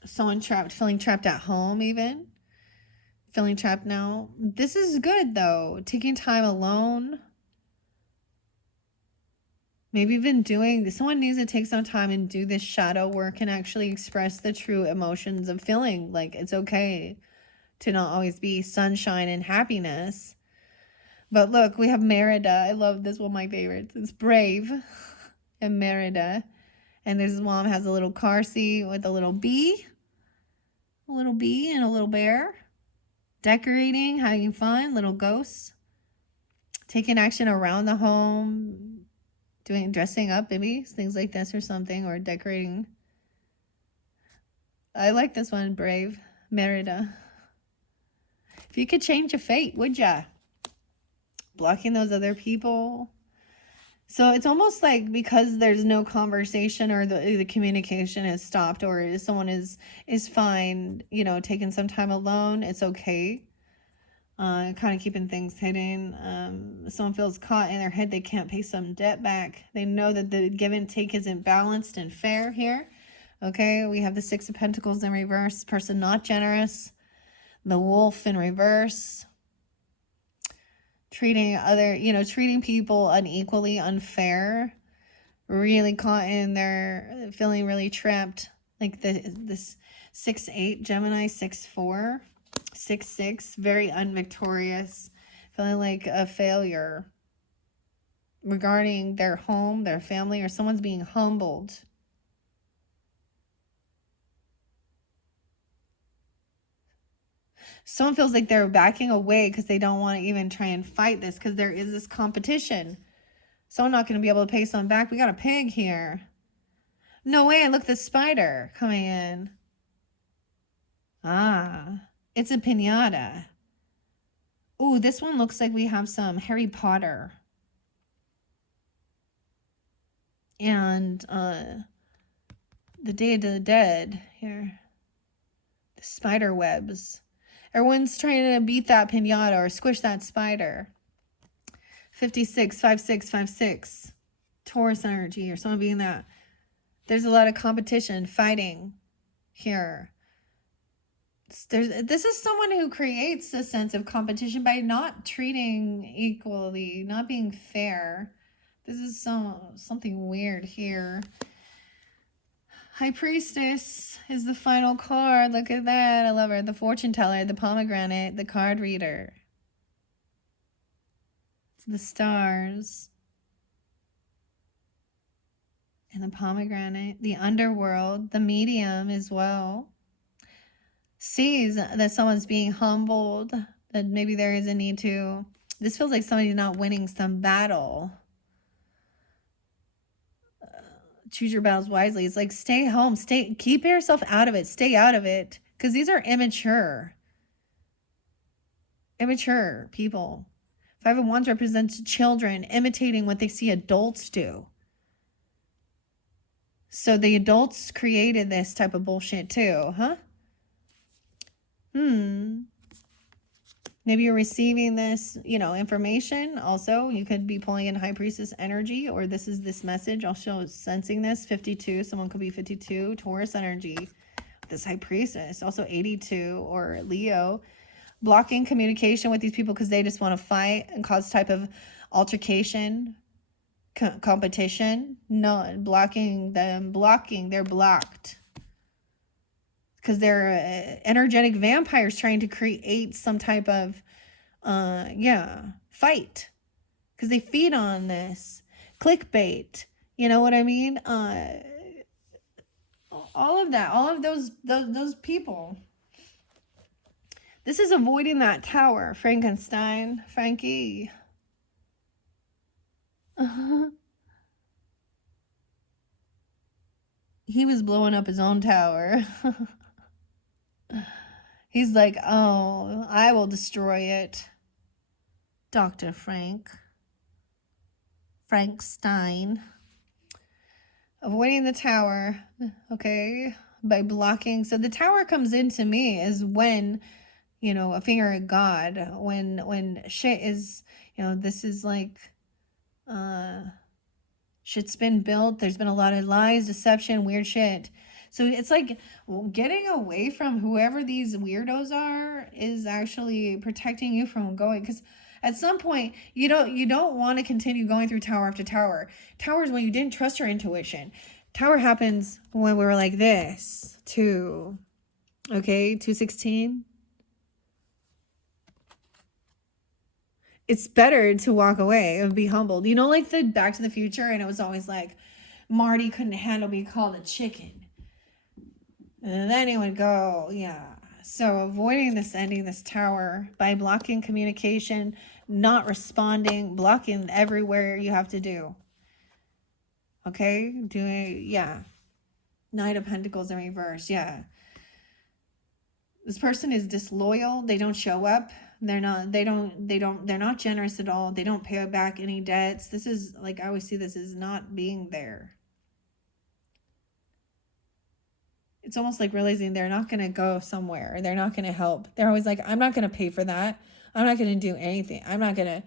Someone trapped, feeling trapped at home even. Feeling trapped now. This is good though. Taking time alone. Maybe even doing, someone needs to take some time and do this shadow work and actually express the true emotions of feeling like it's okay to not always be sunshine and happiness. But look, we have Merida. I love this, one of my favorites. It's Brave and Merida. And this mom has a little car seat with a little bee. A little bee and a little bear. Decorating, having fun, little ghosts. Taking action around the home. Dressing up, maybe. Things like this or something. Or decorating. I like this one, Brave. Merida. If you could change your fate, would ya? Blocking those other people. So it's almost like because there's no conversation, or the communication has stopped, or someone is fine, you know, taking some time alone, it's okay. Kind of keeping things hidden. Someone feels caught in their head, they can't pay some debt back. They know that the give and take isn't balanced and fair here. Okay, we have the Six of Pentacles in reverse. Person not generous. The Wolf in reverse. Treating people unequally, unfair, really caught in their, feeling really trapped. Like this 6-8 Gemini, 6-4, 6-6, very unvictorious, feeling like a failure regarding their home, their family, or someone's being humbled. Someone feels like they're backing away because they don't want to even try and fight this, because there is this competition. Someone not going to be able to pay someone back. We got a pig here. No way. Look, the spider coming in. Ah, it's a piñata. Ooh, this one looks like we have some Harry Potter. And the Day of the Dead here. The spider webs. Everyone's trying to beat that piñata or squish that spider. 56, 56, 56. Taurus energy or someone being that. There's a lot of competition, fighting here. This is someone who creates a sense of competition by not treating equally, not being fair. This is something weird here. High Priestess is the final card. Look at that. I love her. The Fortune Teller, the Pomegranate, the Card Reader. The Stars. And the Pomegranate. The Underworld. The Medium as well. Sees that someone's being humbled. That maybe there is a need to. This feels like somebody's not winning some battle. Choose your battles wisely. It's like, stay home, keep yourself out of it, stay out of it, because these are immature people. Five of Wands represents children imitating what they see adults do. So the adults created this type of bullshit too, huh? Maybe you're receiving this, information. Also, you could be pulling in High Priestess energy, or this is this message. Also sensing this. 52. Someone could be 52. Taurus energy. This High Priestess. Also 82 or Leo. Blocking communication with these people because they just want to fight and cause type of altercation, competition. No, blocking them. They're blocked. Because they're energetic vampires trying to create some type of, fight. Because they feed on this. Clickbait. You know what I mean? All of that. All of those people. This is avoiding that tower. Frankenstein. Frankie. He was blowing up his own tower. He's like, oh, I will destroy it. Dr. Frankenstein. Avoiding the tower, okay, by blocking. So the tower comes into me is when, a finger at God, when shit is, this is like, shit's been built. There's been a lot of lies, deception, weird shit. So it's like getting away from whoever these weirdos are is actually protecting you from going. Because at some point, you don't want to continue going through tower after tower. Tower is when you didn't trust your intuition. Tower happens when we were like this, too. Okay, 216. It's better to walk away and be humbled. Like the Back to the Future, and it was always like, Marty couldn't handle being called a chicken. And then he would go, yeah. So avoiding this, ending this tower by blocking communication, not responding, blocking everywhere you have to do. Okay? Knight of Pentacles in reverse, yeah. This person is disloyal. They don't show up. They're not generous at all. They don't pay back any debts. This is, like, I always see this as not being there. It's almost like realizing they're not going to go somewhere. They're not going to help. They're always like, I'm not going to pay for that. I'm not going to do anything. I'm not going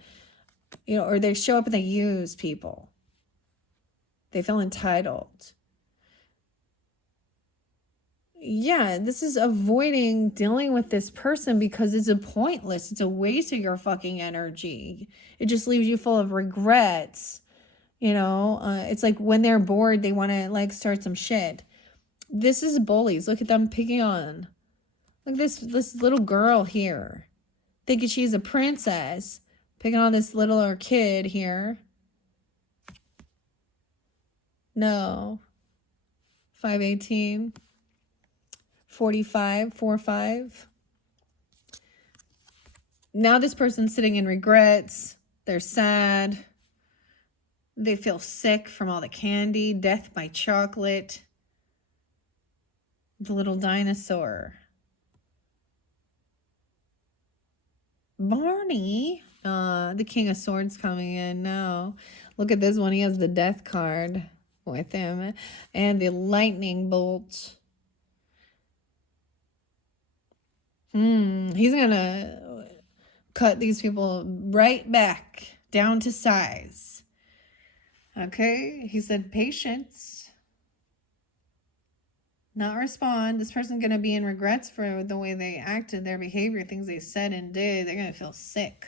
to, or they show up and they use people. They feel entitled. Yeah, this is avoiding dealing with this person because it's pointless. It's a waste of your fucking energy. It just leaves you full of regrets. It's like when they're bored, they want to like start some shit. This is bullies. Look at them picking on. Look at this little girl here. Thinking she's a princess. Picking on this little kid here. No. 518. 45. 45. Now this person's sitting in regrets. They're sad. They feel sick from all the candy, death by chocolate. The little dinosaur. Barney. The King of Swords coming in now. Look at this one. He has the death card with him. And the lightning bolt. He's gonna cut these people right back down to size. Okay, he said patience. Not respond. This person's gonna be in regrets for the way they acted, their behavior, things they said and did. They're gonna feel sick.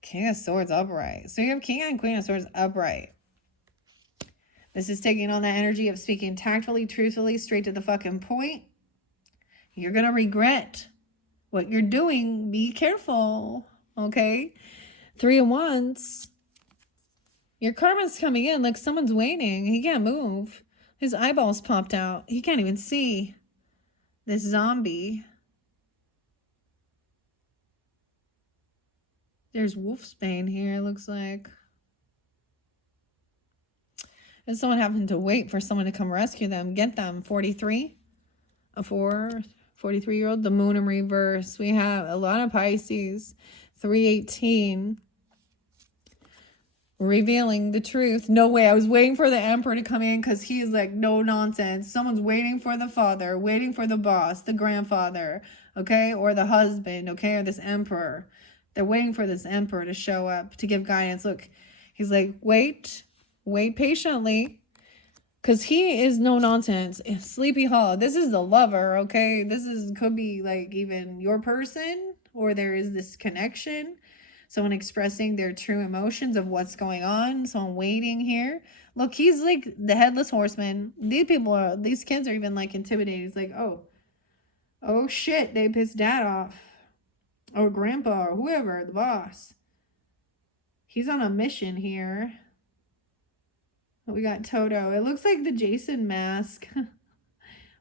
King of Swords upright. So you have King and Queen of Swords upright. This is taking on that energy of speaking tactfully, truthfully, straight to the fucking point. You're gonna regret what you're doing. Be careful, okay? 3 of Wands. Your karma's coming in like someone's waiting. He can't move. His eyeballs popped out. He can't even see. This zombie. There's wolfsbane here, it looks like. And someone having to wait for someone to come rescue them. Get them. 43. A 43-year-old. The moon in reverse. We have a lot of Pisces. 318. Revealing the truth. No way. I was waiting for the emperor to come in because he's like, no nonsense. Someone's waiting for the father, waiting for the boss, the grandfather, okay? Or the husband, okay? Or this emperor. They're waiting for this emperor to show up to give guidance. Look, he's like, wait patiently. Because he is no nonsense. Sleepy Hollow. This is the lover, okay? Could be like even your person. Or there is this connection. Someone expressing their true emotions of what's going on. Someone waiting here. Look, he's like the headless horseman. These kids are even like intimidated. He's like, oh shit, they pissed dad off. Or grandpa or whoever, the boss. He's on a mission here. We got Toto. It looks like the Jason mask.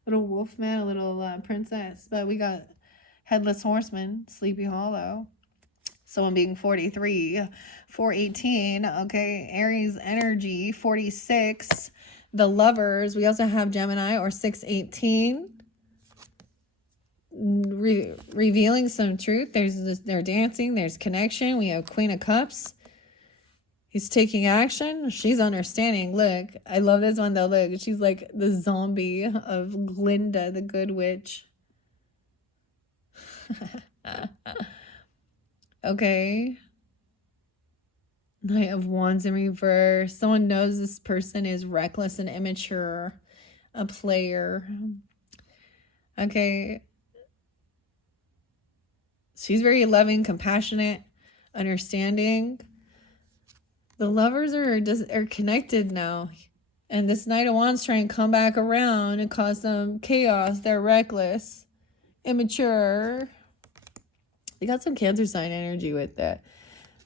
Little wolf man, a little princess. But we got headless horseman, Sleepy Hollow. Someone being 43, 418, okay, Aries energy, 46, the lovers, we also have Gemini or 618, revealing some truth, they're dancing, there's connection, we have Queen of Cups, he's taking action, she's understanding, look, I love this one though, look, she's like the zombie of Glinda, the good witch. Okay. Knight of Wands in reverse. Someone knows this person is reckless and immature. A player. Okay. She's very loving, compassionate, understanding. The lovers are connected now. And this Knight of Wands trying to come back around and cause some chaos. They're reckless, immature. They got some Cancer sign energy with that.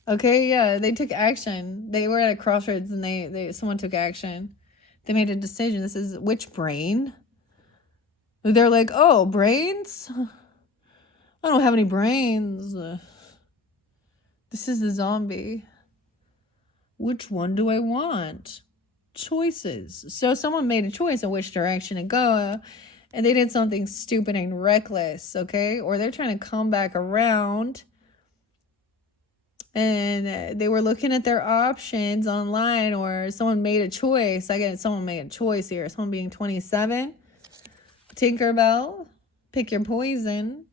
Okay, yeah, they took action. They were at a crossroads and someone took action. They made a decision. This is witch brain. They're like, oh, brains? I don't have any brains. This is the zombie. Which one do I want? Choices. So someone made a choice of which direction to go. And they did something stupid and reckless, okay? Or they're trying to come back around. And they were looking at their options online. Or someone made a choice. I get someone made a choice here. Someone being 27. Tinkerbell. Pick your poison.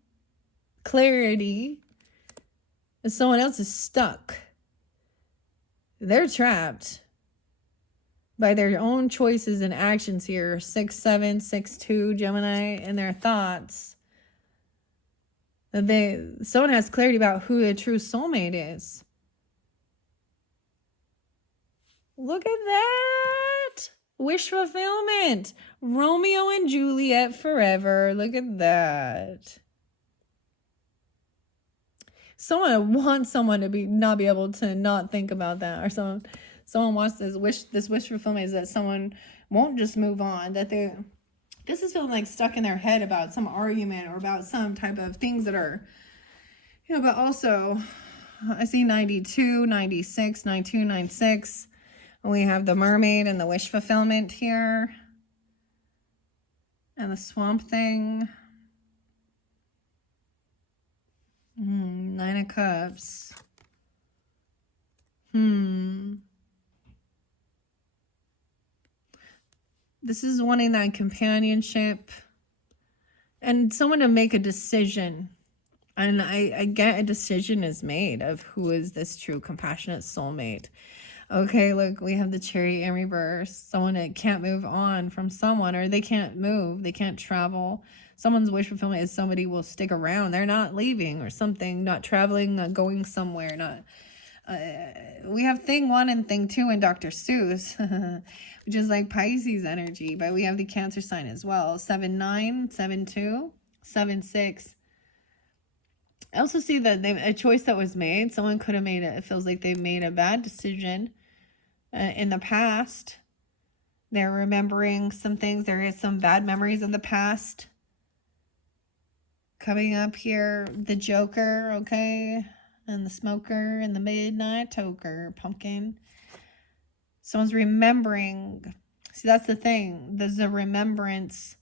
Clarity. And someone else is stuck. They're trapped by their own choices and actions here. 6'7", 6'2", Gemini, and their thoughts. Someone has clarity about who a true soulmate is. Look at that. Wish fulfillment. Romeo and Juliet forever. Look at that. Someone wants someone to not be able to not think about that, or someone wants this wish fulfillment is that someone won't just move on, that this is feeling like stuck in their head about some argument or about some type of things that are, but also I see 92, 96, 92, 96. We have the mermaid and the wish fulfillment here. And the swamp thing. Nine of Cups. This is wanting that companionship and someone to make a decision. And I get a decision is made of who is this true compassionate soulmate. Okay, look, we have the Chariot in reverse. Someone that can't move on from someone, or they can't move, they can't travel. Someone's wish fulfillment is somebody will stick around. They're not leaving or something, not traveling, not going somewhere, not... we have thing 1 and thing 2 in Dr. Seuss, which is like Pisces energy, but we have the Cancer sign as well. 7-9, 7-2, 7-6. I also see that a choice that was made, someone could have made it. It feels like they made a bad decision in the past. They're remembering some things. There is some bad memories in the past. Coming up here, the Joker, okay? And the Smoker and the Midnight Toker, Pumpkin. Someone's remembering. See, that's the thing. There's a remembrance.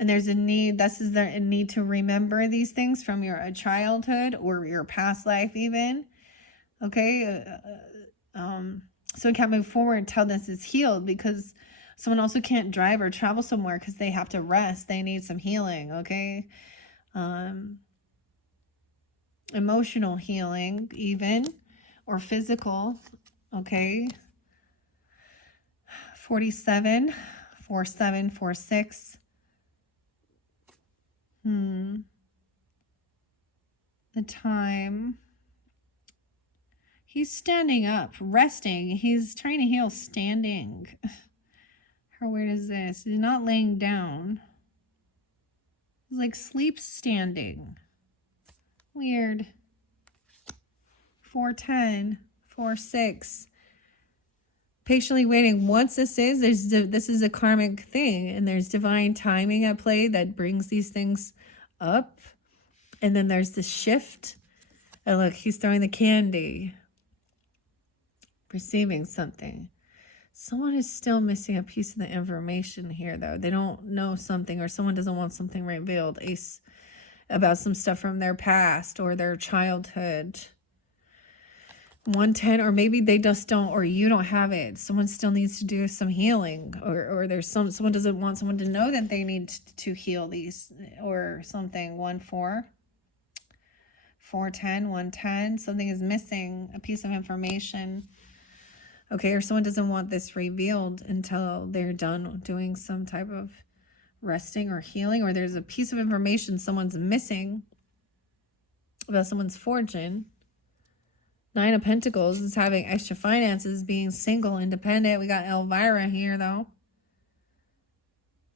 And there's a need, this is a need to remember these things from your childhood or your past life even. Okay? So it can't move forward until this is healed, because someone also can't drive or travel somewhere because they have to rest. They need some healing, okay? Emotional healing even, or physical, okay? 47, 47, 46. The time. He's standing up, resting. He's trying to heal standing. How weird is this? He's not laying down. He's like sleep standing. Weird. 410, 46. Patiently waiting. Once this is a karmic thing, and there's divine timing at play that brings these things up. And then there's the shift. And look, he's throwing the candy. Receiving something. Someone is still missing a piece of the information here, though. They don't know something, or someone doesn't want something revealed. Ace, about some stuff from their past or their childhood. 110, or maybe they just don't, or you don't have it. Someone still needs to do some healing, or there's someone doesn't want someone to know that they need to heal these, or something. 1-4, 410, 110. Something is missing, a piece of information. Okay, or someone doesn't want this revealed until they're done doing some type of resting or healing, or there's a piece of information someone's missing about someone's fortune. 9 of Pentacles is having extra finances, being single, independent. We got Elvira here, though.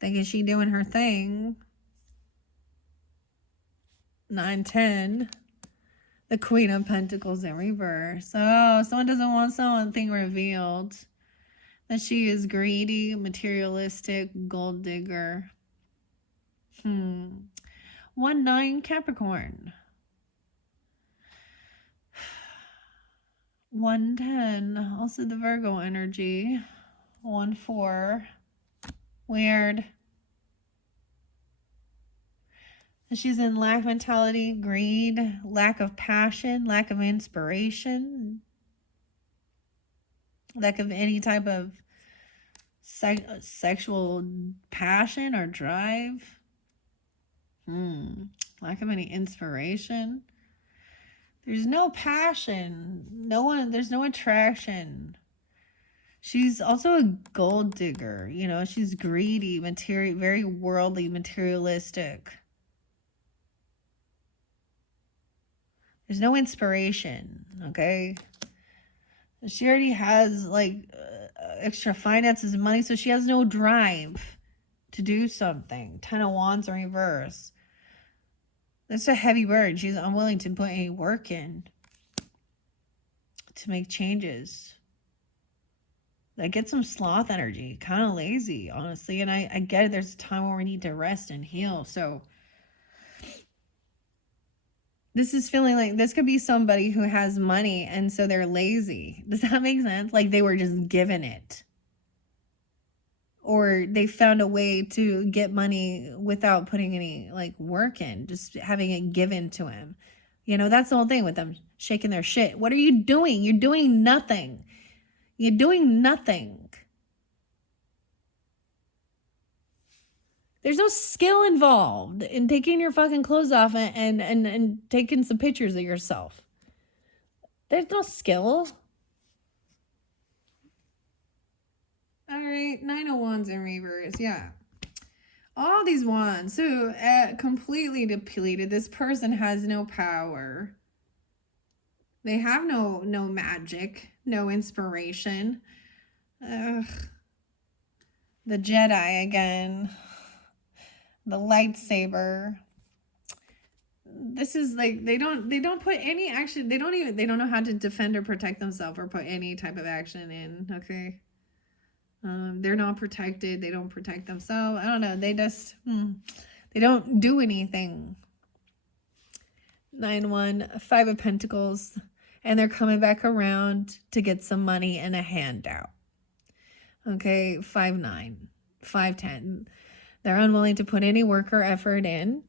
Thinking she doing her thing. 9-10. The Queen of Pentacles in reverse. Oh, someone doesn't want something revealed. That she is greedy, materialistic, gold digger. 1-9 Capricorn. 1-10. Also the Virgo energy. 1-4. Weird. She's in lack mentality, greed, lack of passion, lack of inspiration, lack of any type of sexual passion or drive. Lack of any inspiration. There's no passion. There's no attraction. She's also a gold digger. You know, she's greedy, very worldly, materialistic. There's no inspiration, okay? She already has, like, extra finances and money, so she has no drive to do something. 10 of Wands in reverse. That's a heavy bird. She's unwilling to put any work in to make changes. I get some sloth energy. Kind of lazy, honestly. And I get it. There's a time where we need to rest and heal, so... This is feeling like this could be somebody who has money and so they're lazy. Does that make sense? Like they were just given it. Or they found a way to get money without putting any like work in, just having it given to him. You know, that's the whole thing with them shaking their shit. What are you doing? You're doing nothing. You're doing nothing. There's no skill involved in taking your fucking clothes off and taking some pictures of yourself. There's no skill. All right, 9 of Wands in reverse, yeah. All these wands, so completely depleted. This person has no power. They have no magic, no inspiration. Ugh. The Jedi again. The lightsaber. This is like they don't put any action. They don't know how to defend or protect themselves or put any type of action in. Okay. They're not protected. They don't protect themselves. I don't know. They just they don't do anything. 9-1, 5 of Pentacles, and they're coming back around to get some money and a handout. Okay, 5-9, 5-10. They're unwilling to put any work or effort in.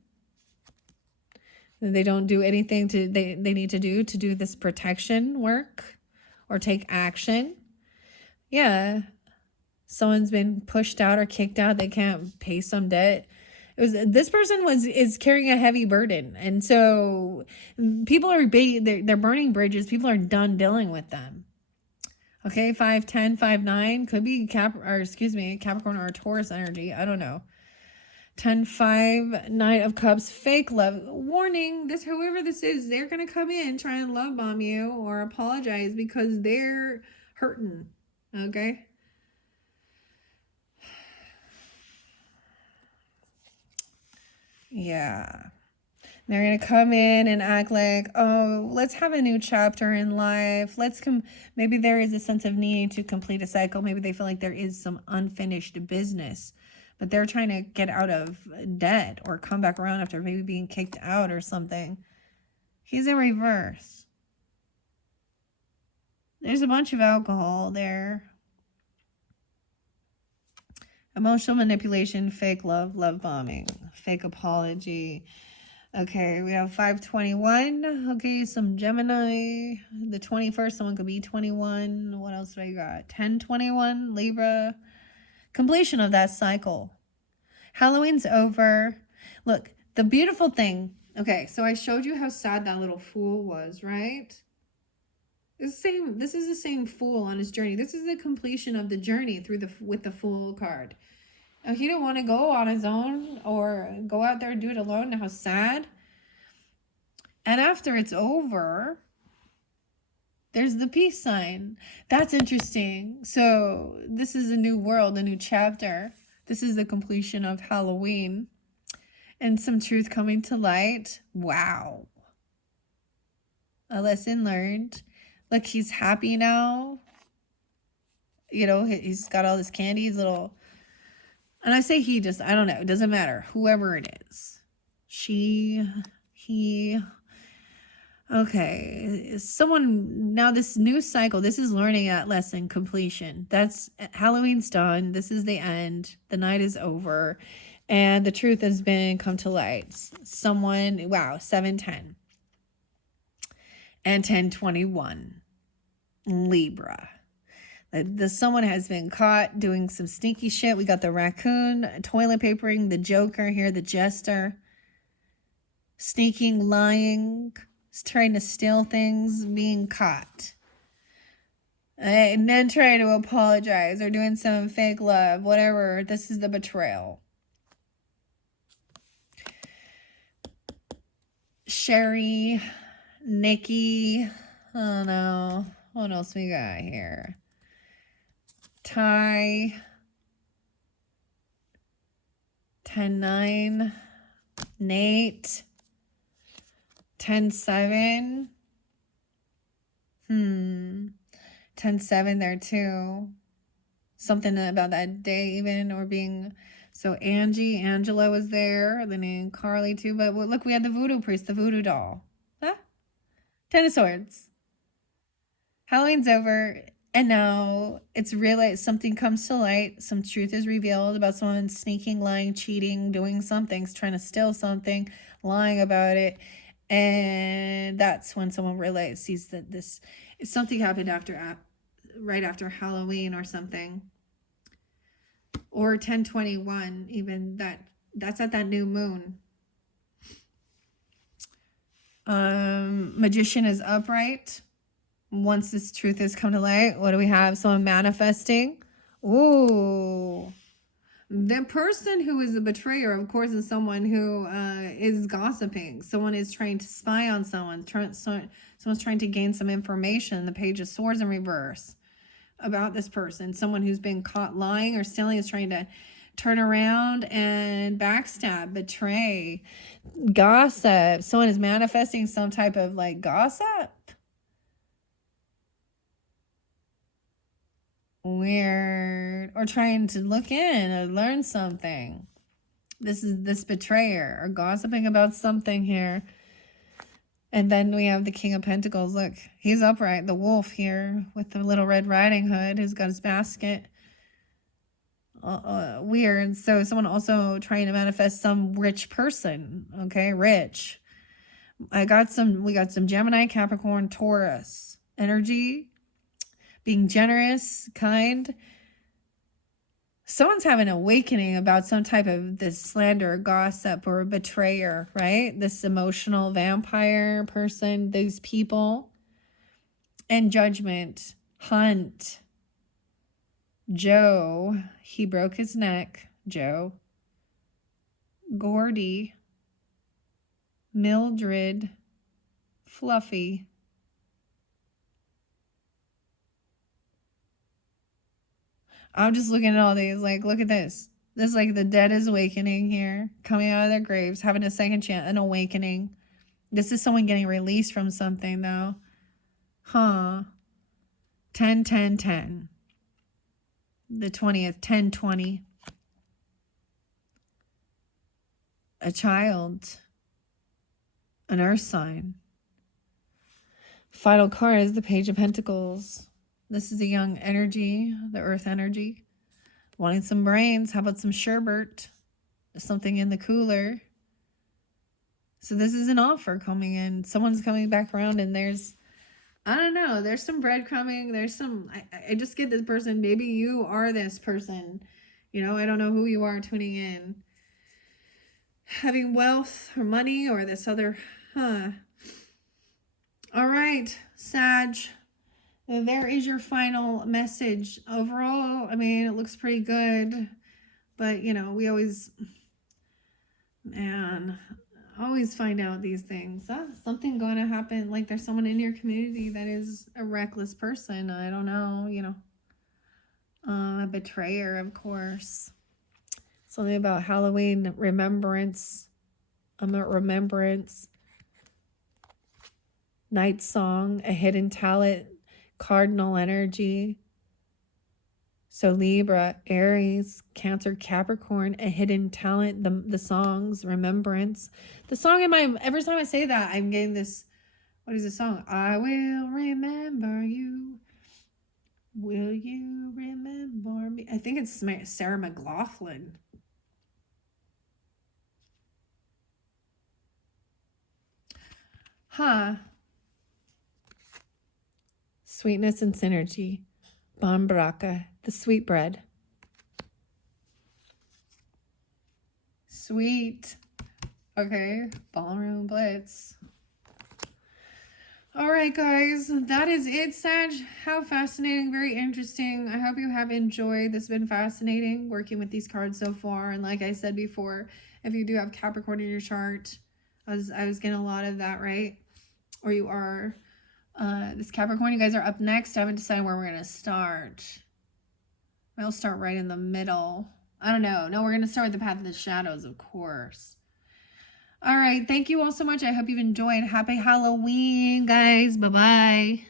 They don't do anything they need to do this protection work or take action. Yeah. Someone's been pushed out or kicked out. They can't pay some debt. This person is carrying a heavy burden. And so people are they're burning bridges. People are done dealing with them. Okay, 5-10, 5-9 could be Capricorn or Taurus energy. I don't know. 10-5, Knight of Cups, fake love. Warning, whoever this is, they're going to come in, try and love bomb you or apologize because they're hurting. Okay? Yeah. They're going to come in and act like, oh, let's have a new chapter in life. Maybe there is a sense of needing to complete a cycle. Maybe they feel like there is some unfinished business. But they're trying to get out of debt or come back around after maybe being kicked out or something. He's in reverse. There's a bunch of alcohol there. Emotional manipulation, fake love, love bombing, fake apology. Okay, we have 521. Okay, some Gemini. The 21st, someone could be 21. What else do I got? 1021, Libra. Completion of that cycle. Halloween's over. Look, the beautiful thing. Okay, so I showed you how sad that little fool was, right? This is the same fool on his journey. This is the completion of the journey with the Fool card. Now, he didn't want to go on his own or go out there and do it alone. How sad. And after it's over, there's the peace sign. That's interesting. So this is a new world, a new chapter. This is the completion of Halloween. And some truth coming to light. Wow. A lesson learned. Look, he's happy now. You know, he's got all this candy, his little... And I say I don't know. It doesn't matter. Whoever it is. She, he... Okay, someone, now this new cycle, this is learning that lesson, completion. That's, Halloween's done. This is the end. The night is over. And the truth has been come to light. Someone, wow, 7-10. And 10-21. Libra. Someone has been caught doing some sneaky shit. We got the raccoon, toilet papering, the Joker here, the jester. Sneaking, lying, trying to steal things, being caught. And then trying to apologize or doing some fake love, whatever. This is the betrayal. Sherry, Nikki, I don't know. What else we got here? Ty, 10-9, Nate, 10-7. 10-7 there too. Something about that day even, or being... So Angela was there, the name Carly too. But look, we had the voodoo priest, the voodoo doll. Ten of Swords. Halloween's over, and now it's realized something comes to light. Some truth is revealed about someone sneaking, lying, cheating, doing something, trying to steal something, lying about it. And that's when someone sees that this something happened right after Halloween or something. Or 1021, even that's at that new moon. Magician is upright. Once this truth has come to light, what do we have? Someone manifesting. Ooh. The person who is a betrayer, of course, is someone who is gossiping. Someone is trying to spy on someone. Someone's trying to gain some information. The Page of Swords in reverse about this person. Someone who's been caught lying or stealing is trying to turn around and backstab, betray, gossip. Someone is manifesting some type of like gossip. Weird. Or trying to look in and learn something. This is this betrayer or gossiping about something here. And then we have the King of Pentacles. Look, he's upright. The wolf here with the little Red Riding Hood who's got his basket. Weird. So someone also trying to manifest some rich person. Okay, rich. We got some Gemini, Capricorn, Taurus energy. Being generous, kind. Someone's having an awakening about some type of this slander, gossip, or betrayer, right? This emotional vampire person, those people. And Judgment. Hunt. Joe. He broke his neck. Joe. Gordy. Mildred. Fluffy. I'm just looking at all these, like, look at this. This is like the dead is awakening here, coming out of their graves, having a second chance, an awakening. This is someone getting released from something, though. Huh. 10, 10, 10. The 20th, 10, 20. A child. An earth sign. Final card is the Page of Pentacles. This is a young energy, the earth energy. Wanting some brains. How about some sherbet? Something in the cooler. So this is an offer coming in. Someone's coming back around and there's, I don't know, there's some breadcrumbing. There's some, I just get this person. Maybe you are this person. You know, I don't know who you are tuning in. Having wealth or money or this other, All right, Sag. There is your final message. Overall, I mean, it looks pretty good. But, you know, we always find out these things. Something going to happen. Like there's someone in your community that is a reckless person. I don't know, you know. A betrayer, of course. Something about Halloween, remembrance. Remembrance. Night song, a hidden talent. Cardinal energy. So Libra, Aries, Cancer, Capricorn, a hidden talent, the songs, remembrance. The song every time I say that, I'm getting this, what is the song? I will remember you. Will you remember me? I think it's Sarah McLachlan. Sweetness and synergy. Bambraka, the sweet bread. Sweet. Okay, Ballroom Blitz. All right, guys, that is it, Sag. How fascinating, very interesting. I hope you have enjoyed. This has been fascinating working with these cards so far. And like I said before, if you do have Capricorn in your chart, I was getting a lot of that, right? Or you are this Capricorn, you guys are up next. I haven't decided where we're going to start. We'll start right in the middle. I don't know. No, we're going to start with the Path of the Shadows, of course. All right. Thank you all so much. I hope you've enjoyed. Happy Halloween, guys. Bye-bye.